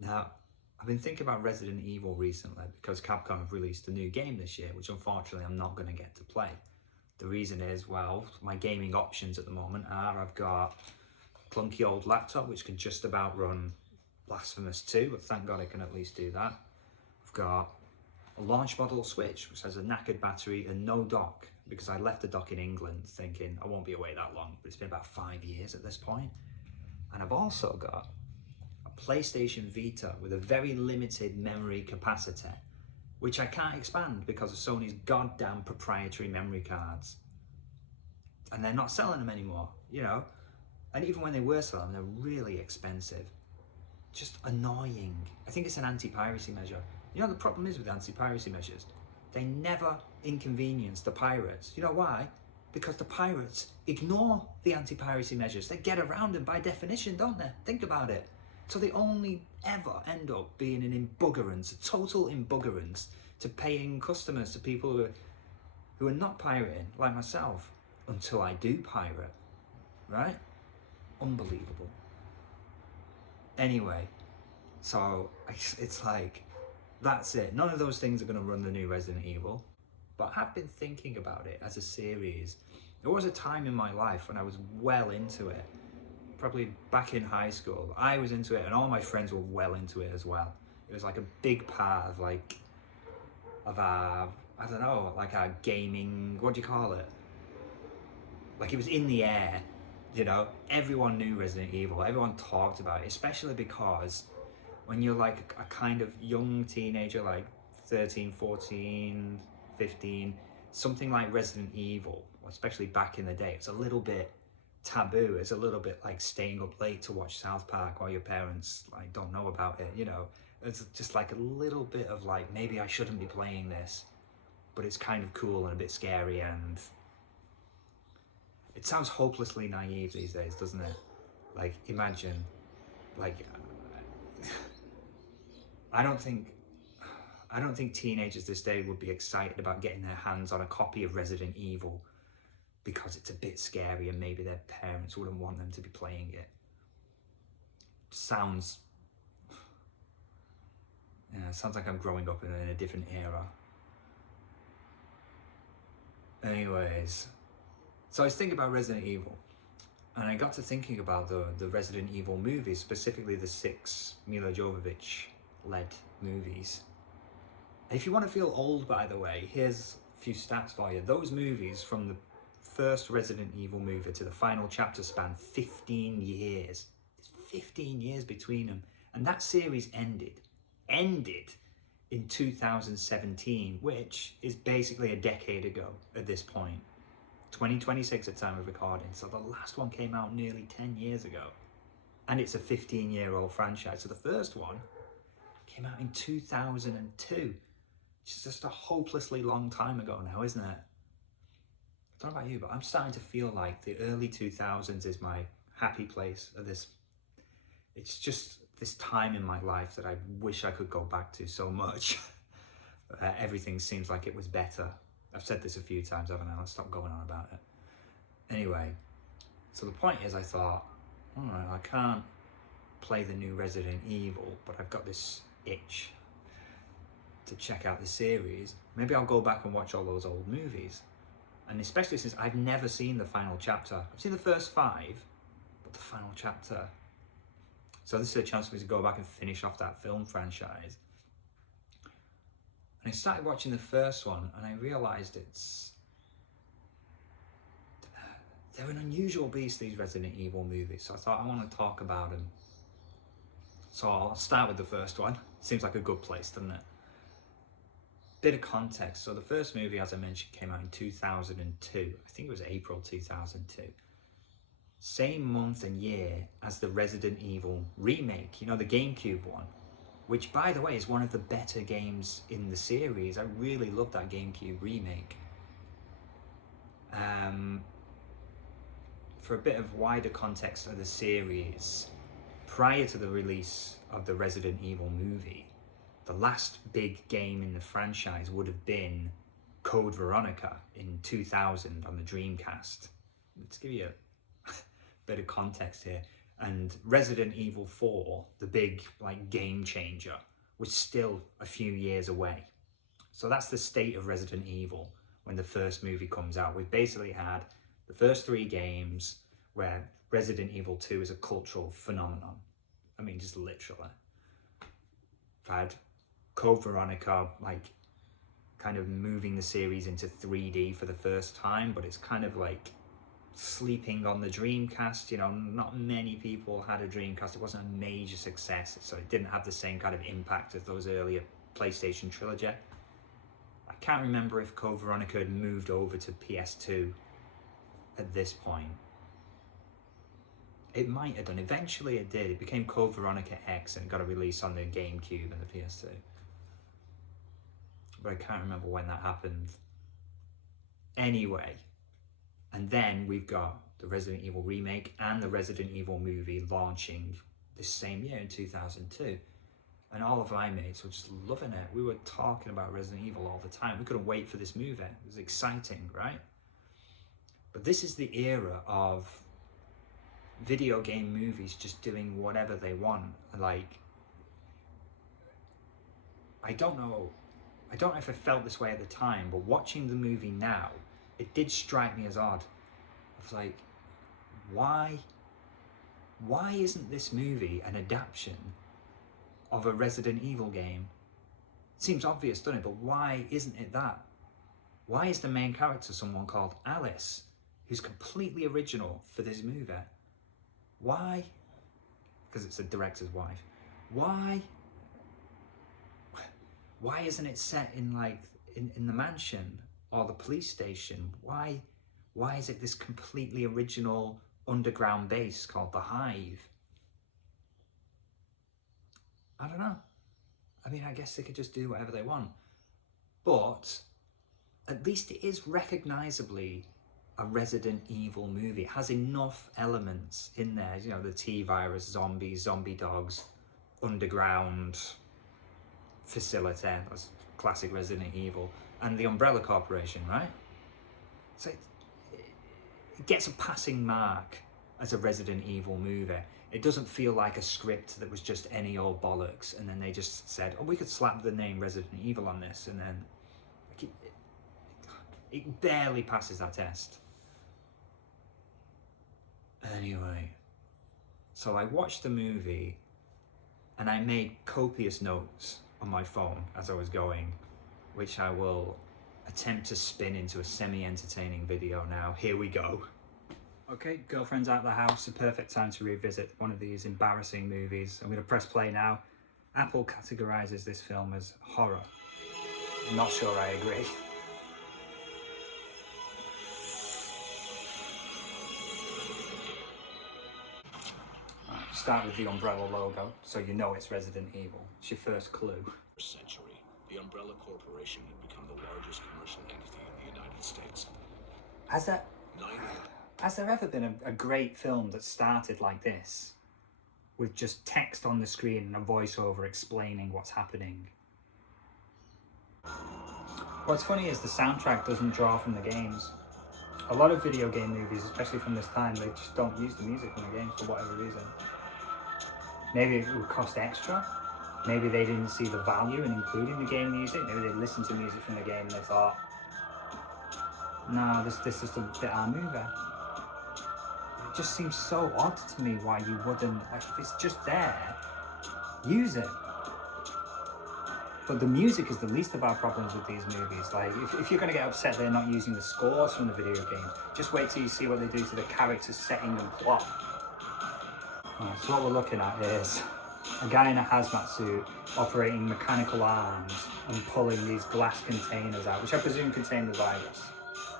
Now, I've been thinking about Resident Evil recently because Capcom have released a new game this year, which unfortunately I'm not going to get to play. The reason is, well, my gaming options at the moment are I've got a clunky old laptop which can just about run Blasphemous 2, but thank God I can at least do that. I've got a launch model Switch which has a knackered battery and no dock because I left the dock in England thinking I won't be away that long, but it's been about 5 years at this point. And I've also got a PlayStation Vita with a very limited memory capacity, which I can't expand because of Sony's goddamn proprietary memory cards. And they're not selling them anymore, you know? And even when they were selling them, they're really expensive. Just annoying. I think it's an anti-piracy measure. You know the problem is with anti-piracy measures? They never inconvenience the pirates. You know why? Because the pirates ignore the anti-piracy measures. They get around them by definition, don't they? Think about it. So they only ever end up being an embuggerance, a total embuggerance to paying customers, to people who are not pirating, like myself, until I do pirate, right? Unbelievable. Anyway, so it's like, that's it. None of those things are going to run the new Resident Evil, but I have been thinking about it as a series. There was a time in my life when I was well into it, probably back in high school. I was into it and all my friends were well into it as well. It was like a big part of our, I don't know, like our gaming, what do you call it? Like it was in the air, you know? Everyone knew Resident Evil, everyone talked about it, especially because when you're like a kind of young teenager, like 13, 14, 15, something like Resident Evil, especially back in the day, it's a little bit taboo. It's a little bit like staying up late to watch South Park while your parents like don't know about it, you know? It's just like a little bit of like, maybe I shouldn't be playing this, but it's kind of cool and a bit scary, and it sounds hopelessly naive these days, doesn't it? Like, imagine, like, I don't think teenagers this day would be excited about getting their hands on a copy of Resident Evil because it's a bit scary and maybe their parents wouldn't want them to be playing it. Sounds like I'm growing up in a different era. Anyways, so I was thinking about Resident Evil, and I got to thinking about the Resident Evil movies, specifically the 6 Milla Jovovich led movies. If you want to feel old, by the way, here's a few stats for you. Those movies, from the first Resident Evil movie to the final chapter, span 15 years. There's 15 years between them. And that series ended in 2017, which is basically a decade ago at this point. 2026 at time of recording. So the last one came out nearly 10 years ago. And it's a 15-year-old franchise. So the first one came out in 2002. Which is just a hopelessly long time ago now, isn't it? I don't know about you, but I'm starting to feel like the early 2000s is my happy place of this. It's just this time in my life that I wish I could go back to so much. Everything seems like it was better. I've said this a few times, haven't I? I'll stop going on about it. Anyway, so the point is, I thought, all right, I can't play the new Resident Evil, but I've got this itch to check out the series. Maybe I'll go back and watch all those old movies. And especially since I've never seen the final chapter. I've seen the first 5, but the final chapter. So this is a chance for me to go back and finish off that film franchise. And I started watching the first one and I realized they're an unusual beast, these Resident Evil movies. So I thought I want to talk about them. So I'll start with the first one. Seems like a good place, doesn't it? Bit of context. So the first movie, as I mentioned, came out in 2002. I think it was April 2002. Same month and year as the Resident Evil remake, you know, the GameCube one, which, by the way, is one of the better games in the series. I really love that GameCube remake. For a bit of wider context of the series, prior to the release of the Resident Evil movie, the last big game in the franchise would have been Code Veronica in 2000 on the Dreamcast. Let's give you a bit of context here. And Resident Evil 4, the big like game changer, was still a few years away. So that's the state of Resident Evil when the first movie comes out. We've basically had the first 3 games where Resident Evil 2 is a cultural phenomenon. I mean, just literally. I've had Code Veronica, like, kind of moving the series into 3D for the first time, but it's kind of like sleeping on the Dreamcast. You know, not many people had a Dreamcast. It wasn't a major success, so it didn't have the same kind of impact as those earlier PlayStation trilogy. I can't remember if Code Veronica had moved over to PS2 at this point. It might have done. Eventually it did. It became Code Veronica X and it got a release on the GameCube and the PS2. But I can't remember when that happened. Anyway, and then we've got the Resident Evil remake and the Resident Evil movie launching this same year in 2002. And all of my mates were just loving it. We were talking about Resident Evil all the time. We couldn't wait for this movie. It was exciting, right? But this is the era of video game movies just doing whatever they want. Like, I don't know if I felt this way at the time, but watching the movie now, it did strike me as odd. Of like, why isn't this movie an adaptation of a Resident Evil game? It seems obvious, doesn't it? But why isn't it that? Why is the main character someone called Alice, who's completely original for this movie? Why? Because it's the director's wife. Why isn't it set in like in the mansion or the police station? Why is it this completely original underground base called the Hive? I don't know. I mean, I guess they could just do whatever they want. But at least it is recognizably a Resident Evil movie. It has enough elements in there, you know, the T-virus, zombies, zombie dogs, underground facility, that's classic Resident Evil, and the Umbrella Corporation, right? So it gets a passing mark as a Resident Evil movie. It doesn't feel like a script that was just any old bollocks and then they just said, oh, we could slap the name Resident Evil on this, and then like it barely passes that test. Anyway, so I watched the movie and I made copious notes on my phone as I was going, which I will attempt to spin into a semi-entertaining video now. Here we go. Okay, girlfriend's out of the house, a perfect time to revisit one of these embarrassing movies. I'm going to press play now. Apple categorizes this film as horror. I'm not sure I agree. Start with the Umbrella logo, so you know it's Resident Evil. It's your first clue. For a century, the Umbrella Corporation had become the largest commercial entity in the United States. Has there ever been a great film that started like this? With just text on the screen and a voiceover explaining what's happening? What's funny is the soundtrack doesn't draw from the games. A lot of video game movies, especially from this time, they just don't use the music from the games for whatever reason. Maybe it would cost extra. Maybe they didn't see the value in including the game music. Maybe they listened to music from the game and they thought, no, this doesn't fit our movie. It just seems so odd to me why you wouldn't, like, if it's just there, use it. But the music is the least of our problems with these movies. Like, if you're going to get upset they're not using the scores from the video games, just wait till you see what they do to the characters, setting and plot. Right, so what we're looking at is a guy in a hazmat suit operating mechanical arms and pulling these glass containers out, which I presume contain the virus.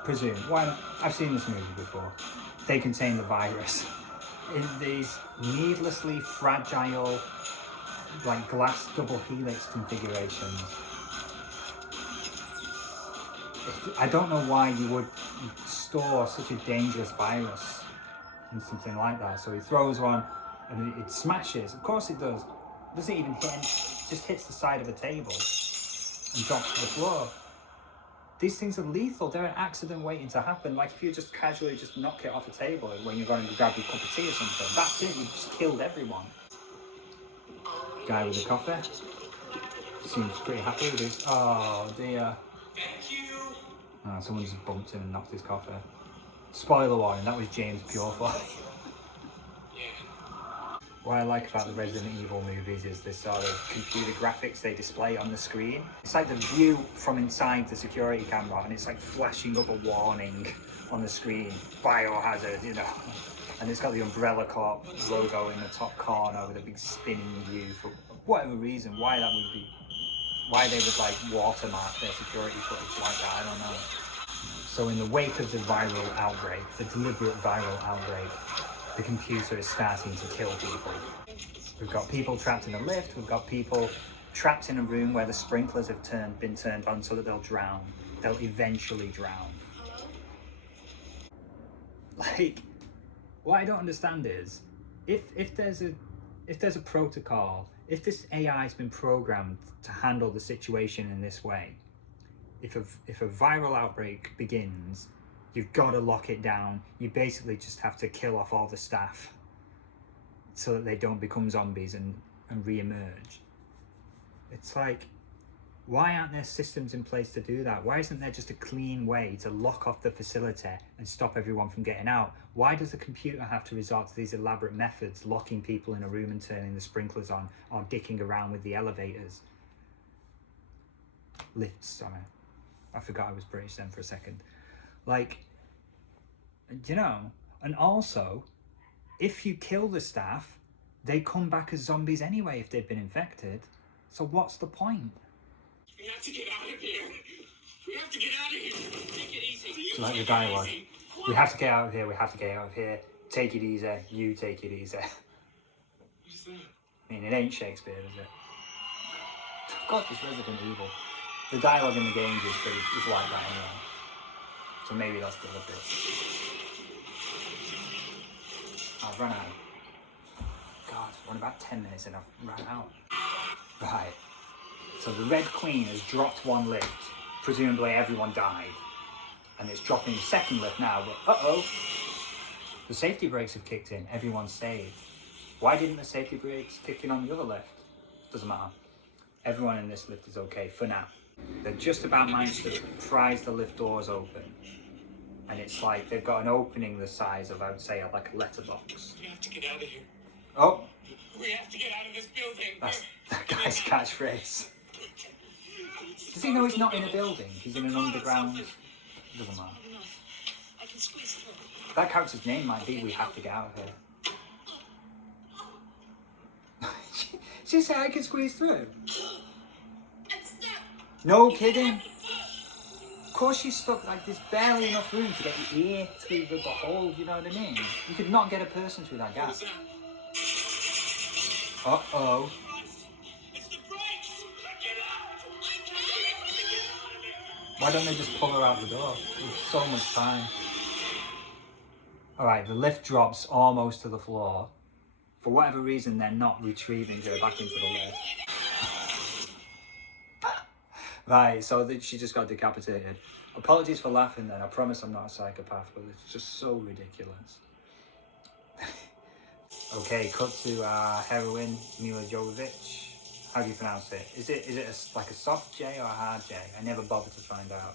Presume. Why? I've seen this movie before. They contain the virus in these needlessly fragile, like, glass double helix configurations. I don't know why you would store such a dangerous virus in something like that. So he throws one and it smashes. Of course it does. It doesn't even hit, it just hits the side of a table and drops to the floor. These things are lethal. They're an accident waiting to happen. Like if you just casually just knock it off a table when you're going to grab your cup of tea or something, that's it. You've just killed everyone. Guy with the coffee seems pretty happy with this. Oh dear. Thank you. Oh, someone just bumped him and knocked his coffee. Spoiler warning, that was James Purefoy. What I like about the Resident Evil movies is this sort of computer graphics they display on the screen. It's like the view from inside the security camera, and it's like flashing up a warning on the screen, biohazard, you know. And it's got the Umbrella Corp logo in the top corner with a big spinning view for whatever reason. Why that would be, why they would like watermark their security footage like that, I don't know. So in the wake of the viral outbreak, the deliberate viral outbreak, the computer is starting to kill people. We've got people trapped in a lift, we've got people trapped in a room where the sprinklers have been turned on so that they'll drown. They'll eventually drown. Like, what I don't understand is, if there's a protocol, if this AI has been programmed to handle the situation in this way, if a viral outbreak begins, you've got to lock it down. You basically just have to kill off all the staff so that they don't become zombies and re-emerge. It's like, why aren't there systems in place to do that? Why isn't there just a clean way to lock off the facility and stop everyone from getting out? Why does the computer have to resort to these elaborate methods, locking people in a room and turning the sprinklers on, or dicking around with the elevators? Lifts, sorry. I forgot I was British then for a second. Like, you know, and also, if you kill the staff, they come back as zombies anyway if they've been infected. So what's the point? We have to get out of here. We have to get out of here. Take it easy. So like the dialogue. We have to get out of here, we have to get out of here. Take it easy, you take it easy. What is that? I mean, it ain't Shakespeare, is it? God, this Resident Evil. The dialogue in the games is like that anyway. So maybe that's deliberate. I've run out. God, we're on about 10 minutes and I've run out. Right. So the Red Queen has dropped one lift. Presumably everyone died. And it's dropping the second lift now, but uh-oh. The safety brakes have kicked in. Everyone's saved. Why didn't the safety brakes kick in on the other lift? Doesn't matter. Everyone in this lift is okay for now. They're just about managed to prise the lift doors open. And it's like they've got an opening the size of, I would say, like a letterbox. We have to get out of here. Oh, We have to get out of this building. that's that guy's catchphrase. Does he know he's not in a building? He's in an underground... It doesn't matter. I can squeeze through. That character's name might be We Have to Get Out of Here. She said I can squeeze through. No kidding. Of course she's stuck, like there's barely enough room to get your ear through the hole, you know what I mean? You could not get a person through that gap. Uh-oh. It's the brakes. Get out. Why don't they just pull her out the door? There's so much time. Alright, the lift drops almost to the floor. For whatever reason, they're not retrieving her back into the lift. Right, so she just got decapitated. Apologies for laughing then, I promise I'm not a psychopath, but it's just so ridiculous. Okay, cut to heroine, Mila Jovovich. How do you pronounce it? Is it like a soft J or a hard J? I never bothered to find out.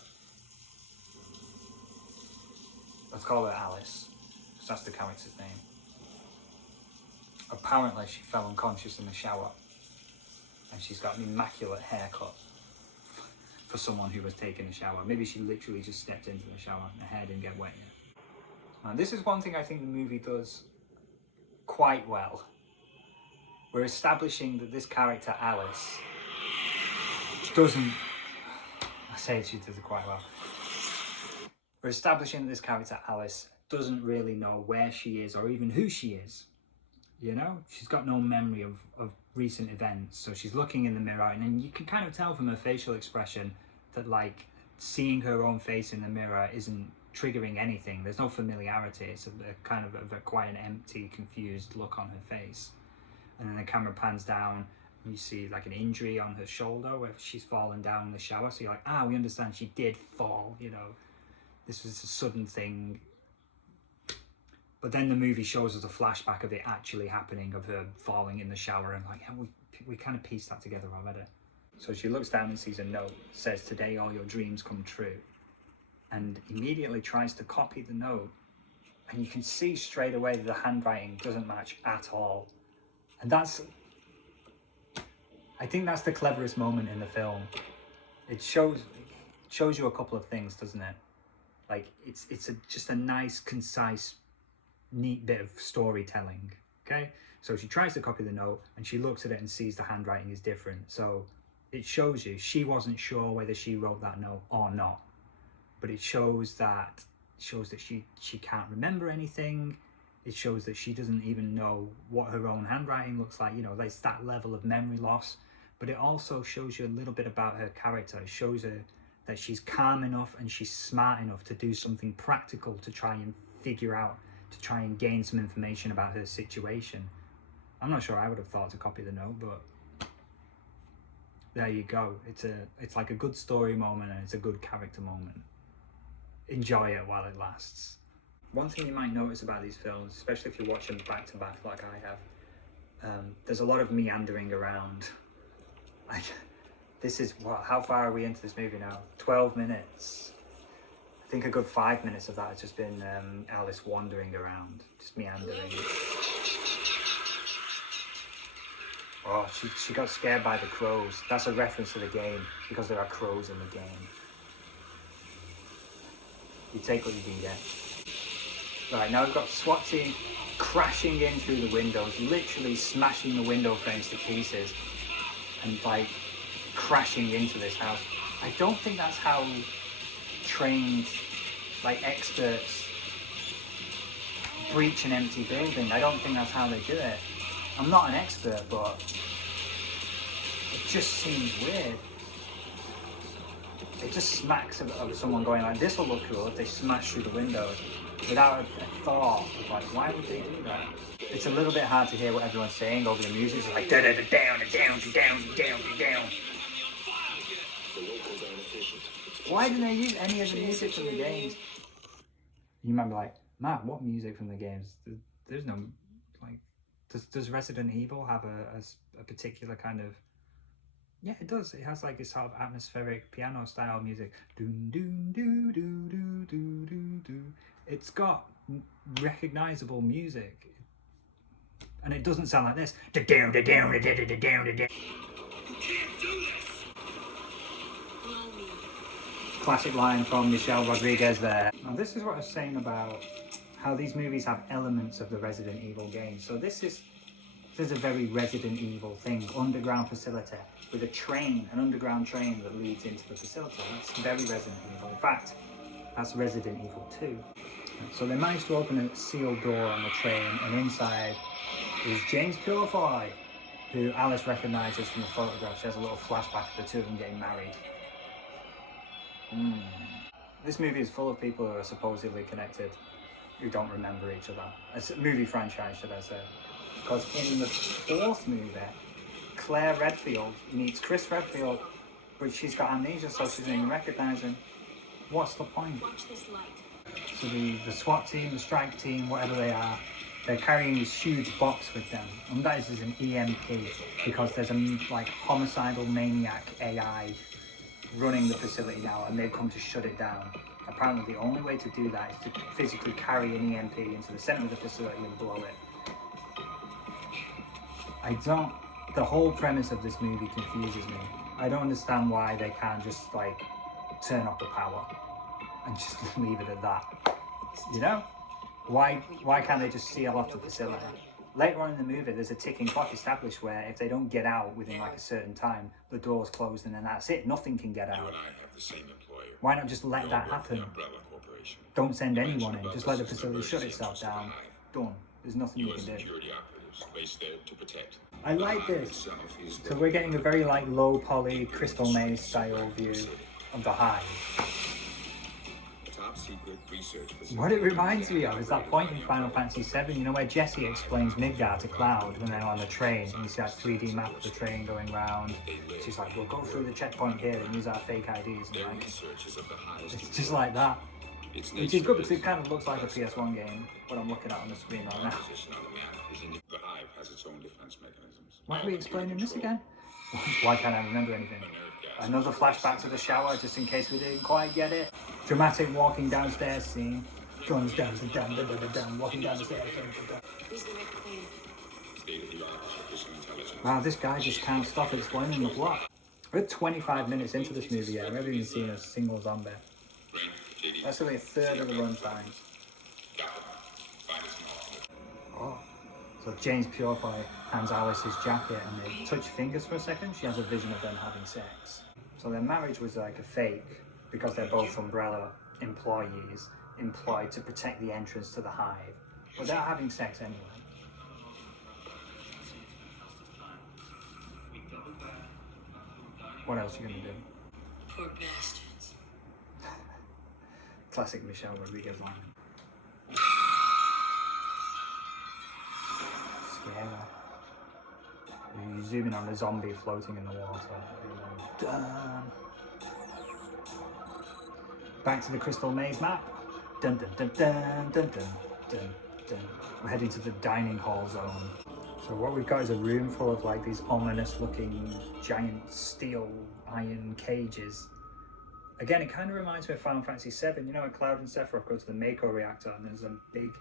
Let's call her Alice, because that's the character's name. Apparently she fell unconscious in the shower, and she's got an immaculate haircut for someone who was taking a shower. Maybe she literally just stepped into the shower and her hair didn't get wet yet. And this is one thing I think the movie does quite well. We're establishing that this character, Alice, doesn't... I say she does it quite well. We're establishing that this character, Alice, doesn't really know where she is or even who she is. You know? She's got no memory of recent events, so she's looking in the mirror, and then you can kind of tell from her facial expression that, like, seeing her own face in the mirror isn't triggering anything. There's no familiarity. It's a quite an empty, confused look on her face. And then the camera pans down You see like an injury on her shoulder where she's fallen down in the shower. So you're like, we understand she did fall, you know. This was a sudden thing. But then the movie shows us a flashback of it actually happening, of her falling in the shower, and like, we kind of pieced that together already. So she looks down and sees a note, says, "Today all your dreams come true," and immediately tries to copy the note. And you can see straight away that the handwriting doesn't match at all. And I think that's the cleverest moment in the film. It shows you a couple of things, doesn't it? Like, it's just a nice, concise, neat bit of storytelling, okay? So she tries to copy the note, and she looks at it and sees the handwriting is different. So it shows you she wasn't sure whether she wrote that note or not. But it shows that she can't remember anything. It shows that she doesn't even know what her own handwriting looks like. You know, there's that level of memory loss. But it also shows you a little bit about her character. It shows her that she's calm enough and she's smart enough to do something practical to try and figure out, to try and gain some information about her situation. I'm not sure I would have thought to copy the note, but there you go. It's like a good story moment, and it's a good character moment. Enjoy it while it lasts. One thing you might notice about these films, especially if you watch them back to back like I have, there's a lot of meandering around. This is how far are we into this movie now? 12 minutes. I think a good 5 minutes of that has just been Alice wandering around, just meandering. Oh, she got scared by the crows. That's a reference to the game, because there are crows in the game. You take what you can get. Right, now we've got SWAT team crashing in through the windows, literally smashing the window frames to pieces, and like crashing into this house. I don't think that's how trained, like, experts breach an empty building. I don't think that's how they do it. I'm not an expert, but it just seems weird. It just smacks of someone going like, this will look cool if they smash through the windows, without a thought of like, why would they do that? It's a little bit hard to hear what everyone's saying over the music. It's like da da da down, down, down, down, down. Why didn't they use any of the music from the games? You might be like, Matt, what music from the games? There's no, like, does Resident Evil have a particular kind of? Yeah, it does. It has like a sort of atmospheric piano style music. Doom doom doo doo doo doo doo doo. It's got recognizable music, and it doesn't sound like this. Da down da down da da da down da down. You can't do this. Classic line from Michelle Rodriguez there. Now this is what I was saying about how these movies have elements of the Resident Evil game. So this is a very Resident Evil thing. Underground facility with a train, an underground train that leads into the facility. That's very Resident Evil. In fact, that's Resident Evil 2. So they managed to open a sealed door on the train, and inside is James Purefoy, who Alice recognises from the photograph. She has a little flashback of the two of them getting married. This movie is full of people who are supposedly connected, who don't remember each other. It's a movie franchise, should I say. Because in the fourth movie, Claire Redfield meets Chris Redfield, but she's got amnesia, so she doesn't even recognise him. What's the point? Watch this light. So the SWAT team, the strike team, whatever they are, they're carrying this huge box with them, and that is an EMP, because there's a like homicidal maniac AI running the facility now, and they've come to shut it down. Apparently the only way to do that is to physically carry an EMP into the centre of the facility and blow it. The whole premise of this movie confuses me. I don't understand why they can't just like turn off the power and just leave it at that. You know? Why can't they just seal off the facility? Later on in the movie, there's a ticking clock established where if they don't get out within like a certain time, the door's closed and then that's it. Nothing can get out. You and I have the same employer. Why not just let that happen? Don't send anyone in. Just let the facility shut itself down. Done. There's nothing you can do. I like this. So we're getting a very like low poly Crystal Maze style view of the Hive. top secret research facility. What it reminds me of is that point in Final Fantasy VII, you know, where Jesse explains Midgar to Cloud when they're on the train, and you see that 3D map of the train going round. She's like, we'll go through the checkpoint here and use our fake IDs, and Their like, research is of the highest it's just like that. Its Which is nature good because it kind of looks like a PS1 game, what I'm looking at on the screen right now. position on the map is in the hive has its own defense mechanisms. Why are we explaining this again? Why can't I remember anything? Another flashback to the shower, just in case we didn't quite get it. Dramatic walking downstairs scene. Guns down, down, down, down, down, walking down the stairs. Down, down, down. State-of-the-art artificial intelligence. Wow, this guy just can't stop explaining the plot. We're 25 minutes into this movie yet. We haven't even seen a single zombie. Rank, JD. That's only a third of the runtime. Oh. So James Purefoy hands Alice his jacket and they touch fingers for a second. She has a vision of them having sex. So their marriage was like a fake because they're both Umbrella employees employed to protect the entrance to the hive. But they're having sex anyway. What else are you gonna do? Poor bastards. Classic Michelle Rodriguez line. Scary. You zoom in on the zombie floating in the water. Dun. Back to the Crystal Maze map. Dun dun dun dun dun dun dun dun. We're heading to the dining hall zone. So what we've got is a room full of like these ominous looking giant steel iron cages. Again, it kind of reminds me of Final Fantasy VII. You know, when Cloud and Sephiroth go to the Mako reactor and there's some big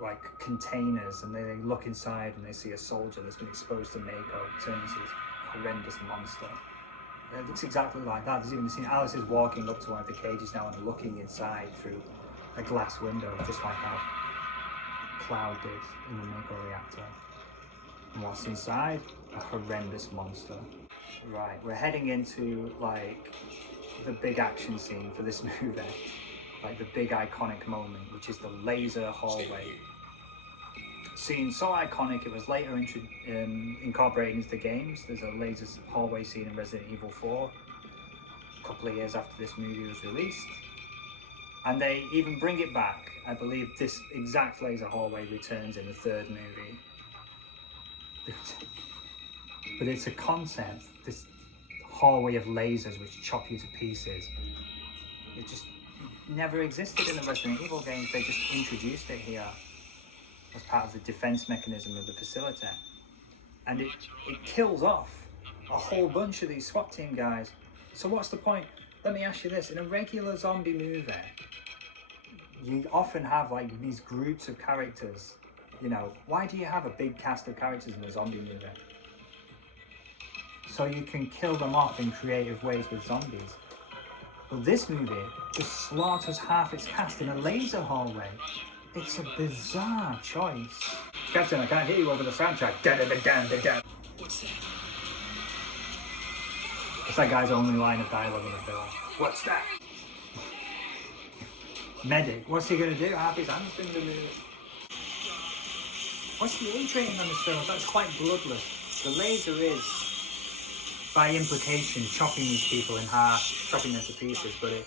like containers and they look inside and they see a soldier that's been exposed to Mako. It turns into this horrendous monster. It looks exactly like that. There's even a scene, Alice is walking up to one of the cages now and looking inside through a glass window, just like how Cloud did in the Mako reactor. And what's inside? A horrendous monster. Right, we're heading into like the big action scene for this movie. Like the big iconic moment, which is the laser hallway. Scene so iconic it was later incorporated into the games. There's a laser hallway scene in Resident Evil 4, a couple of years after this movie was released. And they even bring it back. I believe this exact laser hallway returns in the third movie. But it's a concept, this hallway of lasers which chop you to pieces. It just never existed in the Resident Evil games. They just introduced it here as part of the defense mechanism of the facility. And it kills off a whole bunch of these SWAT team guys. So what's the point? Let me ask you this. In a regular zombie movie, you often have like these groups of characters. You know, why do you have a big cast of characters in a zombie movie? So you can kill them off in creative ways with zombies. But this movie just slaughters half its cast in a laser hallway. It's a bizarre choice. Captain, I can't hear you over the soundtrack. Da-da-da-da-da-da. What's that? It's that guy's only line of dialogue in the film. What's that? Medic, what's he gonna do? Half his hand's been removed. What's the age rating on this film? That's quite bloodless. The laser is, by implication, chopping these people in half, chopping them to pieces, but it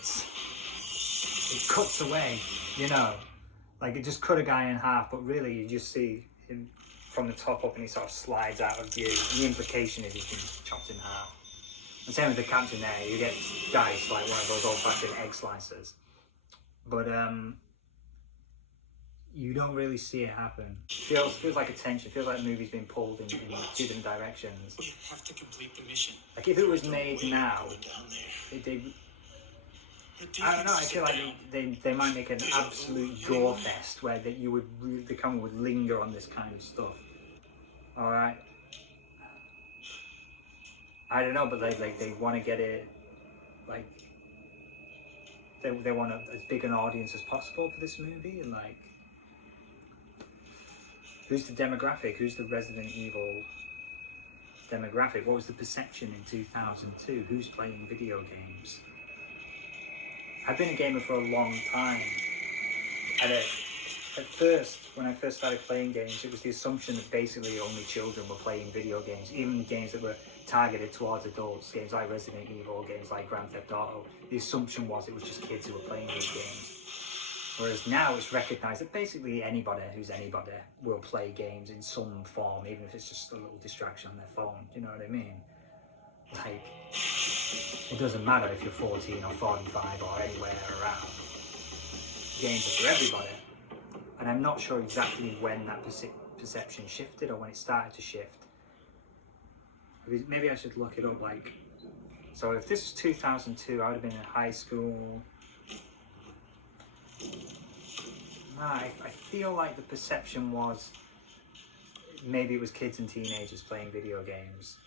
cuts away, you know. Like it just cut a guy in half, but really you just see him from the top up and he sort of slides out of view. And the implication is he's been chopped in half. And same with the captain there, you get diced like one of those old-fashioned egg slicers. But you don't really see it happen. Feels like a tension, feels like the movie's been pulled in two different directions. We have to complete the mission. Like if it was made now, I don't know, I feel like they might make an absolute gore fest where the camera would linger on this kind of stuff. Alright. I don't know, but they want to get it, like, they want as big an audience as possible for this movie, and like, who's the demographic? Who's the Resident Evil demographic? What was the perception in 2002? Who's playing video games? I've been a gamer for a long time. At first, when I first started playing games, it was the assumption that basically only children were playing video games, even games that were targeted towards adults, games like Resident Evil, games like Grand Theft Auto, the assumption was it was just kids who were playing these games. Whereas now it's recognised that basically anybody who's anybody will play games in some form, even if it's just a little distraction on their phone. Do you know what I mean? Like, it doesn't matter if you're 14 or 45 or anywhere around. Games are for everybody. And I'm not sure exactly when that perception shifted or when it started to shift. Maybe I should look it up. Like, so if this was 2002, I would have been in high school. I feel like the perception was maybe it was kids and teenagers playing video games.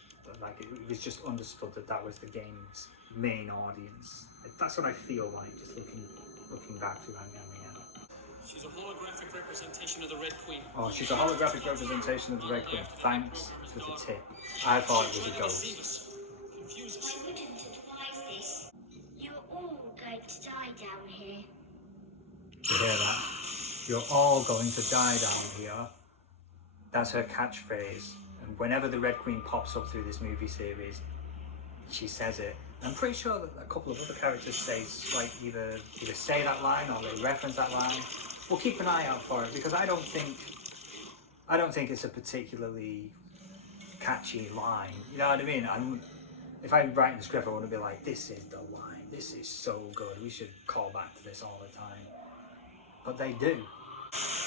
Like, it was just understood that that was the game's main audience. That's what I feel like, just looking back to that memory. She's a holographic representation of the Red Queen. Oh, she's a holographic representation of the Red Queen. Thanks for the tip. I thought it was a ghost. I wouldn't advise this. You're all going to die down here. You hear that? You're all going to die down here. That's her catchphrase. And whenever the Red Queen pops up through this movie series, she says it. I'm pretty sure that a couple of other characters say, like, either say that line or they reference that line. We'll keep an eye out for it, because I don't think it's a particularly catchy line. You know what I mean? If I write the script, I want to be like, this is the line. This is so good. We should call back to this all the time. But they do.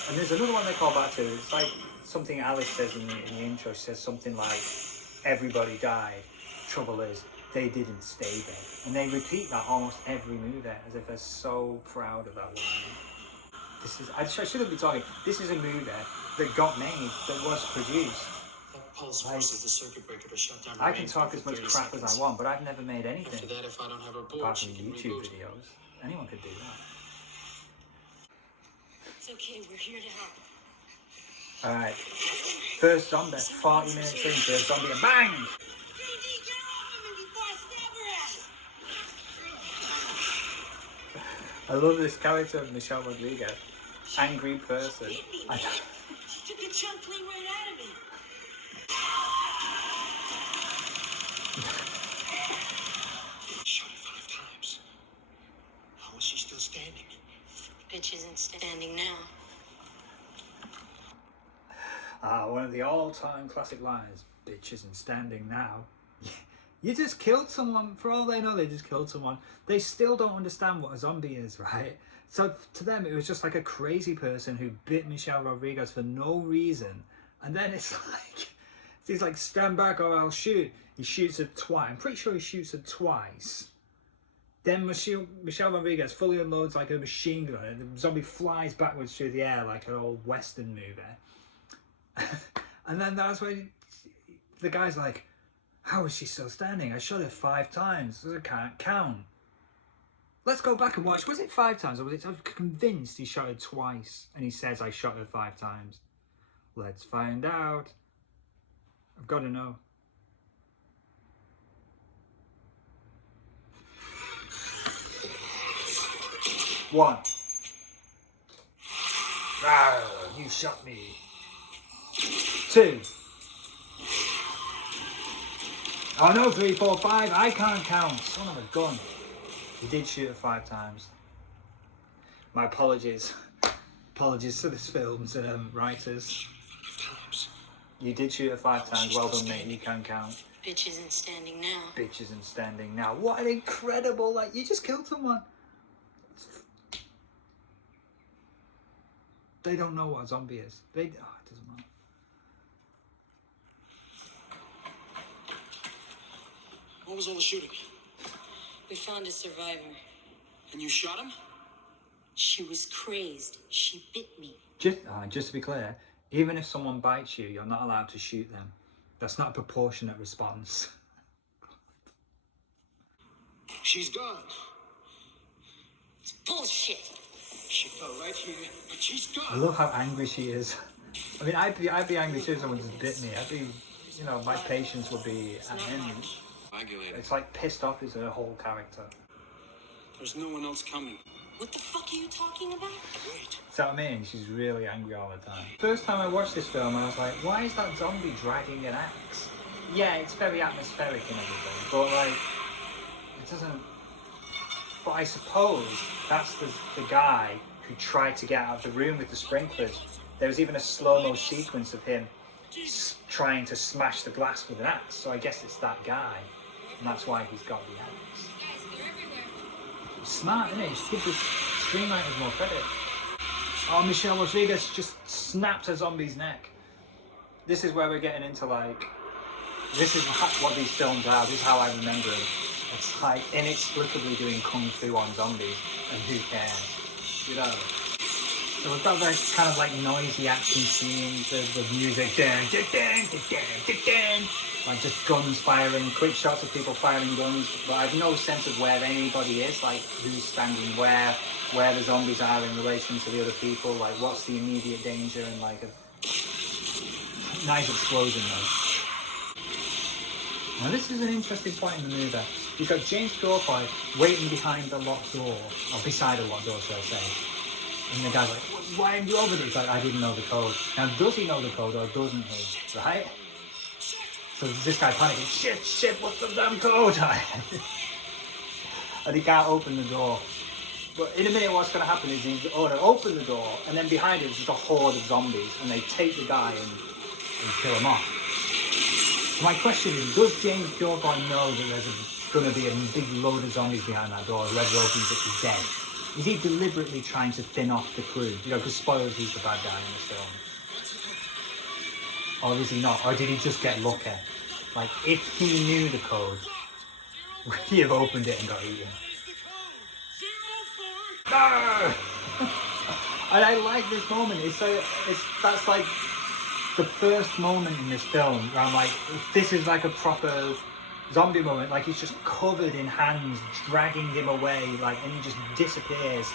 And there's another one they call back to. It's like something Alice says in the intro. She says something like, everybody died. Trouble is, they didn't stay there. And they repeat that almost every movie, as if they're so proud of that line. I shouldn't be talking. This is a movie that got made, that was produced. That pulse forces the circuit breaker to shut down. I can talk as much crap as I want, but I've never made anything. After that, if I don't have her board, Apart she from can YouTube reboot. videos. Anyone could do that. It's okay, we're here to help. Alright. First zombie, 40 minutes in, first zombie, and bang! JD, get off of me before I stab her ass! I love this character of Michelle Rodriguez. Angry person. She took a chunk clean right out of me. Shot it 5 times. How is she still standing? Bitch isn't standing now. One of the all-time classic lines. Bitch isn't standing now. You just killed someone. For all they know, they just killed someone. They still don't understand what a zombie is, right? So to them, it was just like a crazy person who bit Michelle Rodriguez for no reason. And then it's like, he's like, stand back or I'll shoot. He shoots her twice. I'm pretty sure he shoots her twice. Then Michelle Rodriguez fully unloads like a machine gun, and the zombie flies backwards through the air like an old Western movie. And then that's when the guy's like, how is she still standing? I shot her 5 times. I can't count. Let's go back and watch. Was it 5 times? Or was it? I'm convinced he shot her twice. And he says, I shot her 5 times. Let's find out. I've got to know. One. Rawr, you shot me. 2. Oh no, 3, 4, 5. I can't count. Son of a gun. He did shoot her 5 times. My apologies. Apologies to this film's writers. You did shoot her 5 times. Well done, mate. You can count. Bitch isn't standing now. Bitch isn't standing now. What an incredible, like, you just killed someone. They don't know what a zombie is. It doesn't matter. What was all the shooting? We found a survivor. And you shot him? She was crazed. She bit me. Just to be clear, even if someone bites you, you're not allowed to shoot them. That's not a proportionate response. She's gone. It's bullshit. She fell right here, but she's I gone. love how angry she is. I mean, I'd be angry too if someone just bit me. I'd be, you know, my patience would be at end. Coagulated. It's like pissed off is her whole character. There's no one else coming. What the fuck are you talking about? Wait. See what I mean? She's really angry all the time. First time I watched this film, I was like, why is that zombie dragging an axe? yeah, it's very atmospheric and everything, but like, it doesn't. But I suppose that's the guy who tried to get out of the room with the sprinklers. There was even a slow-mo sequence of him trying to smash the glass with an axe, so I guess it's that guy, and that's why he's got the axe. Smart, isn't it? Just give the screenwriters more credit. Oh, Michelle Rodriguez just snapped a zombie's neck. This is where we're getting into like, this is what these films are, this is how I remember them. It's like inexplicably doing kung fu on zombies, and who cares, you know? So we've got that kind of like noisy action scenes, the music, like just guns firing, quick shots of people firing guns, but I have no sense of where anybody is, like who's standing where the zombies are in relation to the other people, like what's the immediate danger, and like a nice explosion though. Now this is an interesting point in the movie. You've got James Purefoy waiting behind the locked door, or beside a locked door, should I say. And the guy's like, why aren't you over there? He's like, I didn't know the code. Now, does he know the code or doesn't he? Right? So this guy panicking, shit, what's the damn code? And he can't open the door. But in a minute, what's going to happen is he's going to open the door, and then behind him is just a horde of zombies, and they take the guy and kill him off. So my question is, does James Purefoy know that there's going to be a big load of zombies behind that door? Whoever opens it is dead. Is he deliberately trying to thin off the crew? You know, because spoilers, he's the bad guy in this film. Or is he not? Or did he just get lucky? Like, if he knew the code, would he have opened it and got eaten? No! And I like this moment. That's like the first moment in this film where I'm like, if this is like a proper zombie moment, like he's just covered in hands dragging him away, like, and he just disappears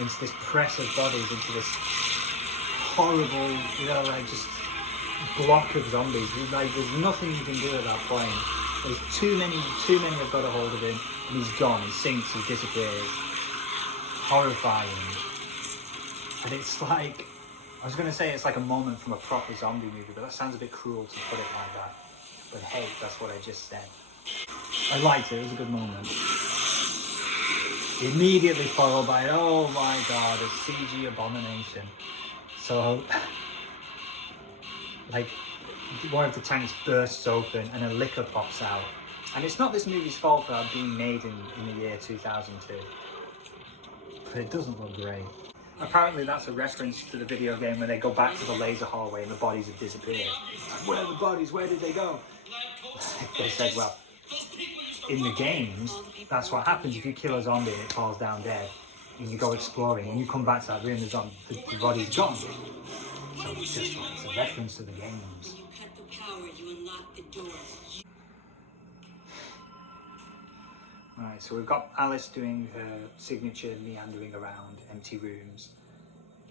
into this press of bodies, into this horrible, you know, like just block of zombies. Like there's nothing you can do at that point. There's too many have got a hold of him, and he's gone, he sinks, he disappears. Horrifying. And it's like, I was going to say it's like a moment from a proper zombie movie, but that sounds a bit cruel to put it like that. But hey, that's what I just said. I liked it, it was a good moment. Immediately followed by, oh my god, a CG abomination. So, like, one of the tanks bursts open and a liquor pops out. And it's not this movie's fault for being made in the year 2002. But it doesn't look great. Apparently that's a reference to the video game when they go back to the laser hallway and the bodies have disappeared. Where are the bodies? Where did they go? They said, well, in the games, that's what happens if you kill a zombie and it falls down dead, and you go exploring and you come back to that room, the body's gone. So it's just like, it's a reference to the games. You cut the power, you unlock the door. Alright, so we've got Alice doing her signature meandering around empty rooms,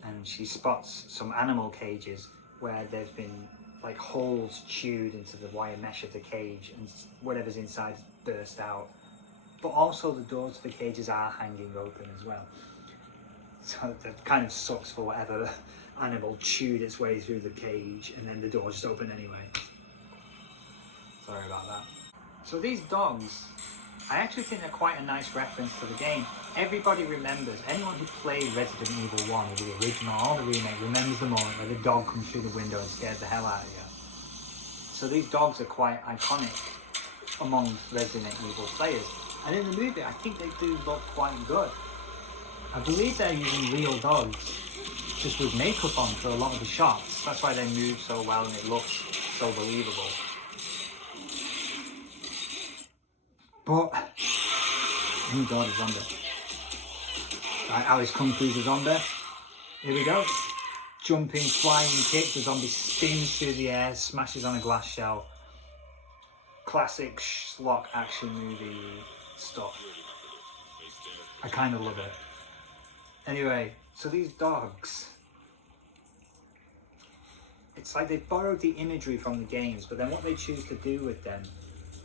and she spots some animal cages where there's been like holes chewed into the wire mesh of the cage, and whatever's inside burst out. But also the doors to the cages are hanging open as well. So that kind of sucks for whatever animal chewed its way through the cage, and then the door just opened anyway. Sorry about that. So these dogs, I actually think they're quite a nice reference to the game. Everybody remembers, anyone who played Resident Evil 1 or the original or the remake remembers the moment where the dog comes through the window and scares the hell out of you. So these dogs are quite iconic among Resident Evil players. And in the movie, I think they do look quite good. I believe they're using real dogs, just with makeup on for a lot of the shots. That's why they move so well and it looks so believable. But, oh god, a zombie. Right, Alice Kung Fu's a zombie. Here we go. Jumping, flying kick, the zombie spins through the air, smashes on a glass shelf. Classic schlock action movie stuff. I kind of love it. Anyway, so these dogs, it's like they've borrowed the imagery from the games, but then what they choose to do with them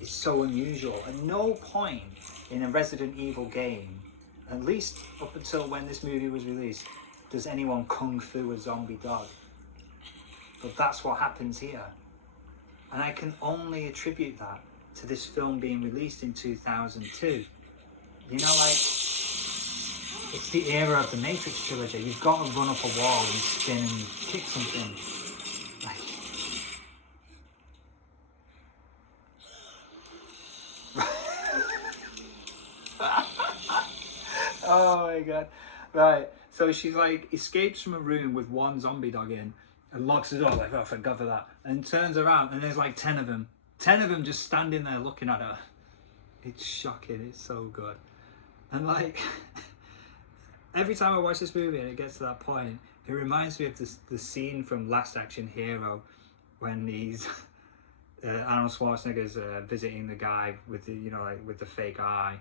is so unusual. At no point in a Resident Evil game, at least up until when this movie was released, does anyone kung fu a zombie dog. But that's what happens here. And I can only attribute that to this film being released in 2002. You know, like, it's the era of the Matrix trilogy. You've got to run up a wall and spin and kick something. Like, oh my god. Right, so she's like escapes from a room with one zombie dog in and locks the door, like, oh, thank God for that, and turns around and there's like 10 of them just standing there looking at her. It's shocking. It's so good. And like every time I watch this movie and it gets to that point, it reminds me of the scene from Last Action Hero when he's Arnold Schwarzenegger's visiting the guy with the, you know, like with the fake eye,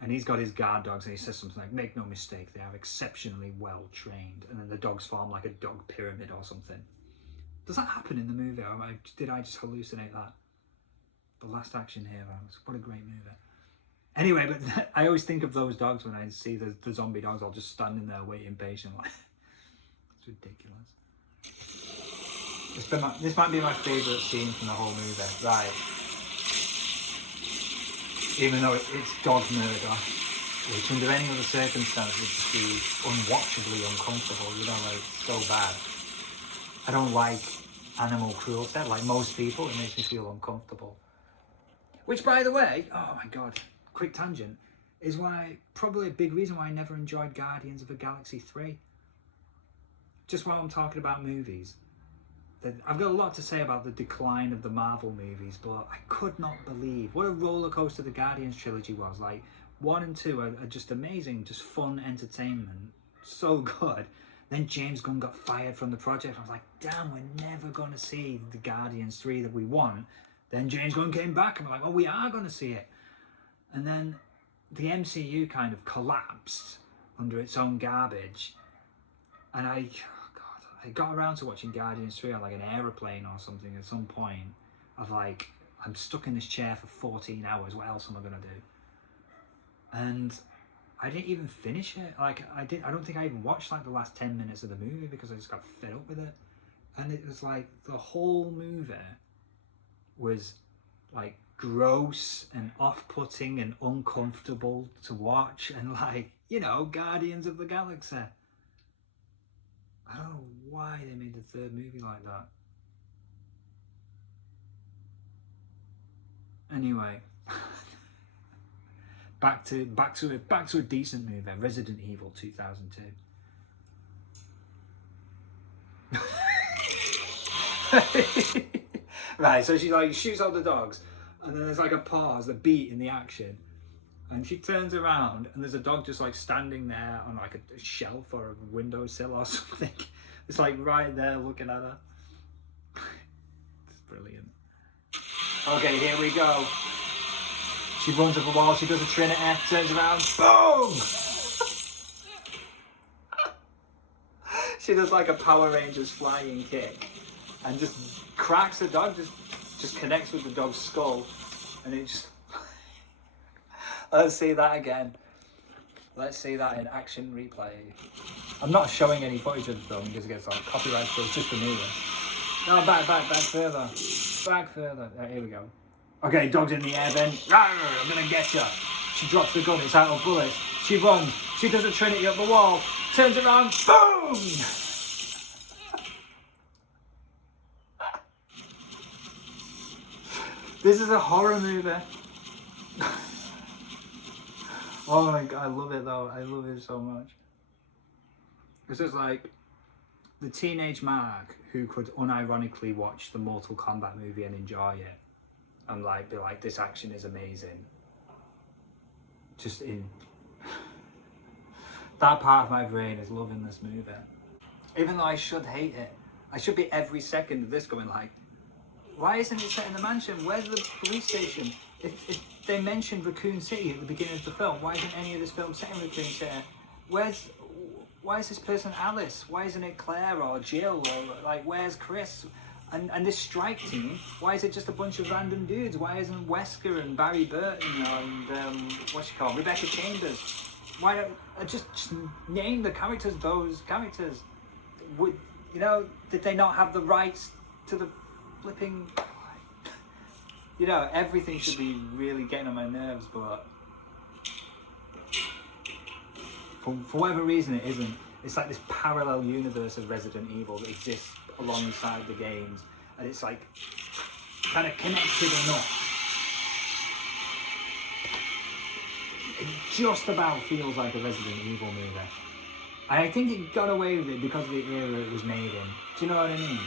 and he's got his guard dogs, and he says something like, "Make no mistake, they are exceptionally well trained," and then the dogs form like a dog pyramid or something. Does that happen in the movie, or did I just hallucinate that? The Last Action Heroes, what a great movie. Anyway, but I always think of those dogs when I see the zombie dogs all just standing there waiting patiently. It's ridiculous. This might be my favourite scene from the whole movie. Right. Even though it's dog murder, which under any other circumstance would just be unwatchably uncomfortable, you know, like, so bad. I don't like animal cruelty, like most people. It makes me feel uncomfortable. Which, by the way, oh my god, quick tangent, is why, probably a big reason why I never enjoyed Guardians of the Galaxy 3. Just while I'm talking about movies, I've got a lot to say about the decline of the Marvel movies, but I could not believe what a roller coaster the Guardians trilogy was. Like, 1 and 2 are just amazing, just fun entertainment, so good. Then James Gunn got fired from the project. I was like, damn, we're never going to see the Guardians 3 that we want. Then James Gunn came back and we're like, oh, we are going to see it. And then the MCU kind of collapsed under its own garbage. And I got around to watching Guardians 3 on like an aeroplane or something at some point. Of like, I'm stuck in this chair for 14 hours. What else am I going to do? And I didn't even finish it. Like, I don't think I even watched like the last 10 minutes of the movie because I just got fed up with it. And it was like the whole movie was like gross and off-putting and uncomfortable to watch, and like, you know, Guardians of the Galaxy. I don't know why they made the third movie like that. Anyway, back to a decent movie, Resident Evil 2002. Right, so she like shoots all the dogs, and then there's like a pause, a beat in the action, and she turns around and there's a dog just like standing there on like a shelf or a windowsill or something. It's like right there looking at her. It's brilliant. Okay, here we go. She runs up a wall, she does a Trinity, turns around, boom! She does like a Power Rangers flying kick and just cracks the dog, just connects with the dog's skull, and it just... Let's see that again. Let's see that in action replay. I'm not showing any footage of the film because it gets like copyright strikes just for me. No, back further. Back further. Here we go. Okay, dog's in the air then. I'm gonna get you. She drops the gun, it's out of bullets. She runs, she does a Trinity up the wall, turns around, boom! This is a horror movie. Oh my god, I love it though. I love it so much. This is like the teenage Mark who could unironically watch the Mortal Kombat movie and enjoy it. And like be like, this action is amazing. Just in that part of my brain is loving this movie. Even though I should hate it. I should be every second of this going like, why isn't it set in the mansion? Where's the police station? If they mentioned Raccoon City at the beginning of the film, why isn't any of this film set in Raccoon City? Why is this person Alice? Why isn't it Claire or Jill? Or like, where's Chris? And this strike team, why is it just a bunch of random dudes? Why isn't Wesker and Barry Burton and Rebecca Chambers? Why don't I just name the characters those characters? Did they not have the rights to the flipping? You know, everything should be really getting on my nerves, but for whatever reason it isn't. It's like this parallel universe of Resident Evil that exists alongside the games, and it's like kind of connected enough. It just about feels like a Resident Evil movie. And I think it got away with it because of the era it was made in. Do you know what I mean?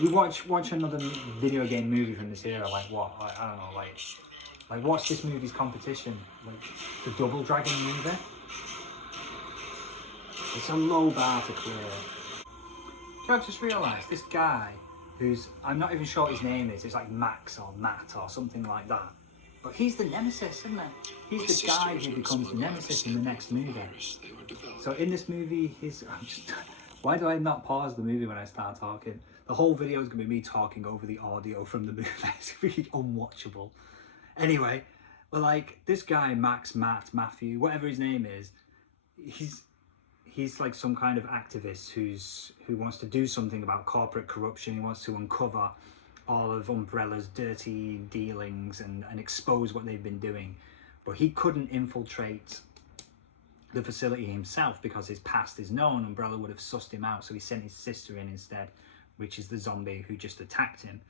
We watch another video game movie from this era, like what? Like, I don't know, like what's this movie's competition? Like the Double Dragon movie? It's a low bar to clear. I just realised this guy, who's, I'm not even sure what his name is, it's like Max or Matt or something like that. But he's the Nemesis, isn't it? He's the guy who becomes the Nemesis in the next movie. So in this movie, why do I not pause the movie when I start talking? The whole video is going to be me talking over the audio from the movie. It's really unwatchable. Anyway, but like this guy, Max, Matt, Matthew, whatever his name is, he's like some kind of activist who wants to do something about corporate corruption. He wants to uncover all of Umbrella's dirty dealings and expose what they've been doing. But he couldn't infiltrate the facility himself because his past is known. Umbrella would have sussed him out, so he sent his sister in instead, which is the zombie who just attacked him.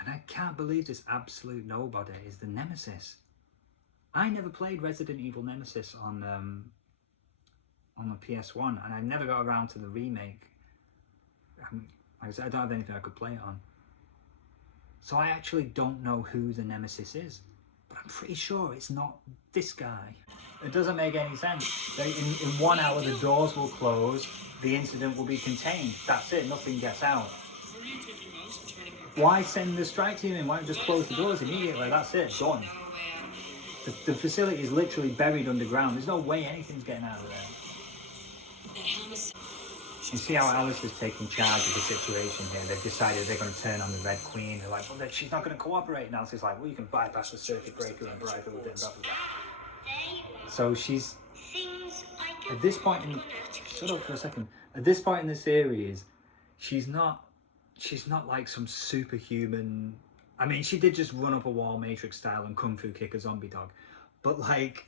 And I can't believe this absolute nobody is the Nemesis. I never played Resident Evil Nemesis on the PS1, and I never got around to the remake. Like I said, I don't have anything I could play it on. So I actually don't know who the Nemesis is, but I'm pretty sure it's not this guy. It doesn't make any sense. In 1 hour the doors will close, the incident will be contained. That's it, nothing gets out. Why send the strike team in? Why not just close the doors immediately? That's it, done. The facility is literally buried underground. There's no way anything's getting out of there. You see how Alice is taking charge of the situation here. They've decided they're going to turn on the Red Queen. They're like, well, she's not going to cooperate. And Alice is like, well, you can bypass the circuit breaker and bribe her with it. Blah, blah, blah. So she's, at this point in, shut up for a second. At this point in the series, she's not like some superhuman. I mean, she did just run up a wall Matrix style and kung fu kick a zombie dog. But like,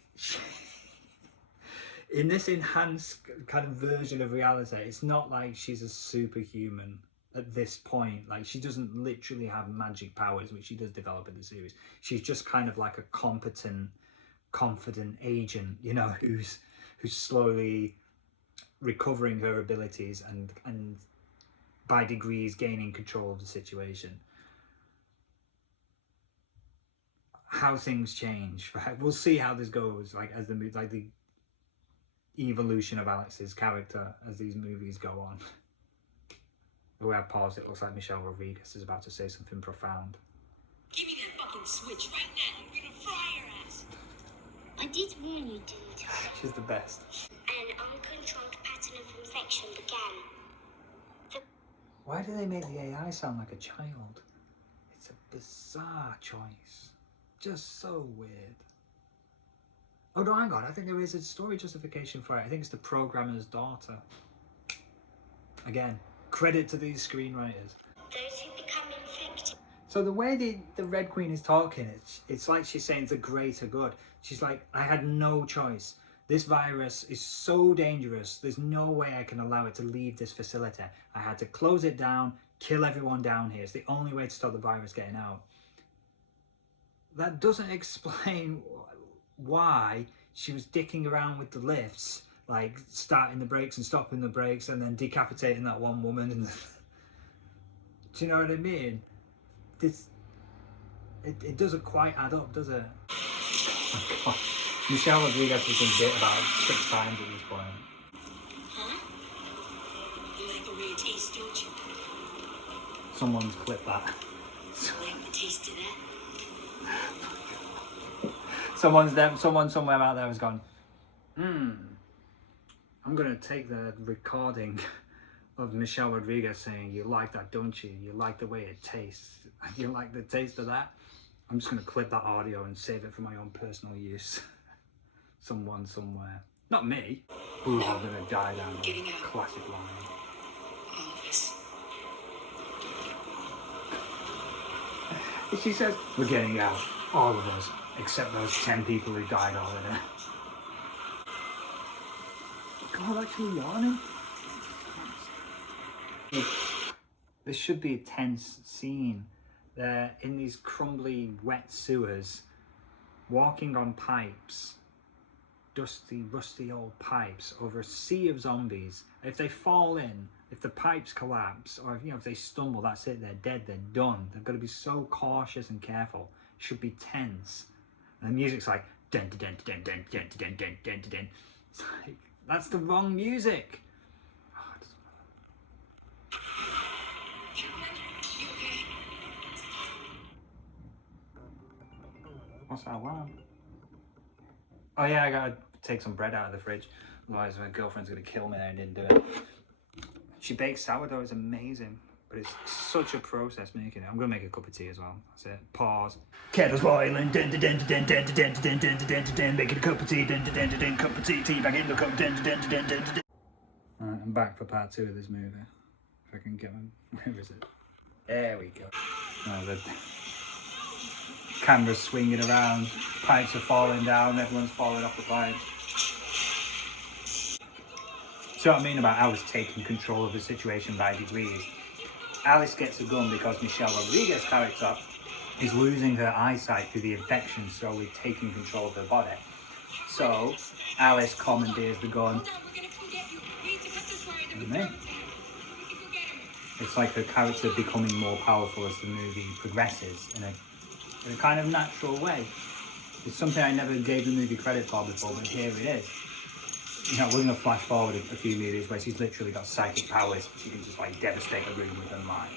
in this enhanced kind of version of reality, it's not like she's a superhuman at this point. Like, she doesn't literally have magic powers, which she does develop in the series. She's just kind of like a competent, confident agent, you know, who's slowly recovering her abilities and by degrees gaining control of the situation. How things change, right? We'll see how this goes, like as the evolution of Alex's character as these movies go on. The way I paused, it looks like Michelle Rodriguez is about to say something profound. Give me that fucking switch right now. I'm gonna fry your ass. I did warn you, dude. She's the best. An uncontrolled pattern of infection began. Why do they make the AI sound like a child? It's a bizarre choice. Just so weird. Oh no, hang on, I think there is a story justification for it. I think it's the programmer's daughter. Again, credit to these screenwriters. Those who become infected. So the way the Red Queen is talking, it's like she's saying the greater good. She's like, I had no choice. This virus is so dangerous. There's no way I can allow it to leave this facility. I had to close it down, kill everyone down here. It's the only way to stop the virus getting out. That doesn't explain why she was dicking around with the lifts, like starting the brakes and stopping the brakes and then decapitating that one woman. And do you know what I mean? It doesn't quite add up, does it? Oh God. Michelle Rodriguez has been bit about 6 times at this point. Huh? You like the way it tastes, don't you? Someone's clipped that. You like the taste of that? Someone somewhere out there has gone, I'm gonna take the recording of Michelle Rodriguez saying, you like that, don't you? You like the way it tastes. You like the taste of that? I'm just gonna clip that audio and save it for my own personal use. Someone somewhere. Not me. Ooh, I'm gonna die down. Classic line. All of us. She says, we're getting out, all of us, except those 10 people who died over there. God, actually yawning? This should be a tense scene. They're in these crumbly, wet sewers, walking on pipes, dusty, rusty old pipes over a sea of zombies. If they fall in, if the pipes collapse, or if they stumble, that's it, they're dead, they're done. They've got to be so cautious and careful. It should be tense. And the music's like dun dun dun dun dun dun dun dun dun dun. It's like, that's the wrong music. What's that alarm? Oh yeah, I gotta take some bread out of the fridge. Otherwise my girlfriend's gonna kill me there and didn't do it. She bakes sourdough, it's amazing. But it's such a process making it. I'm gonna make a cup of tea as well. That's it. Pause. Kettle's boiling, dun dun dun dun dun dun dun dun dun dun dun dun, making a cup of tea, dun dun dun dun, cup of tea, tea back in the cup, dun dun dun dun dun dun. Alright, I'm back for part 2 of this movie. If I can get one. Where is it? There we go. Oh, the camera's swinging around, pipes are falling down, everyone's falling off the pipes. See what I mean about Alice taking control of the situation by degrees? Alice gets a gun because Michelle Rodriguez's character is losing her eyesight through the infection, slowly taking control of her body. So Alice commandeers the gun. Hold on, we're gonna come get you. We need to cut this wire, then we Amen. throw it to you. We can go get him. It's like her character becoming more powerful as the movie progresses in a kind of natural way. It's something I never gave the movie credit for before, but here it is. You know, we're going to flash forward a few movies where she's literally got psychic powers. She can just like devastate a room with her mind.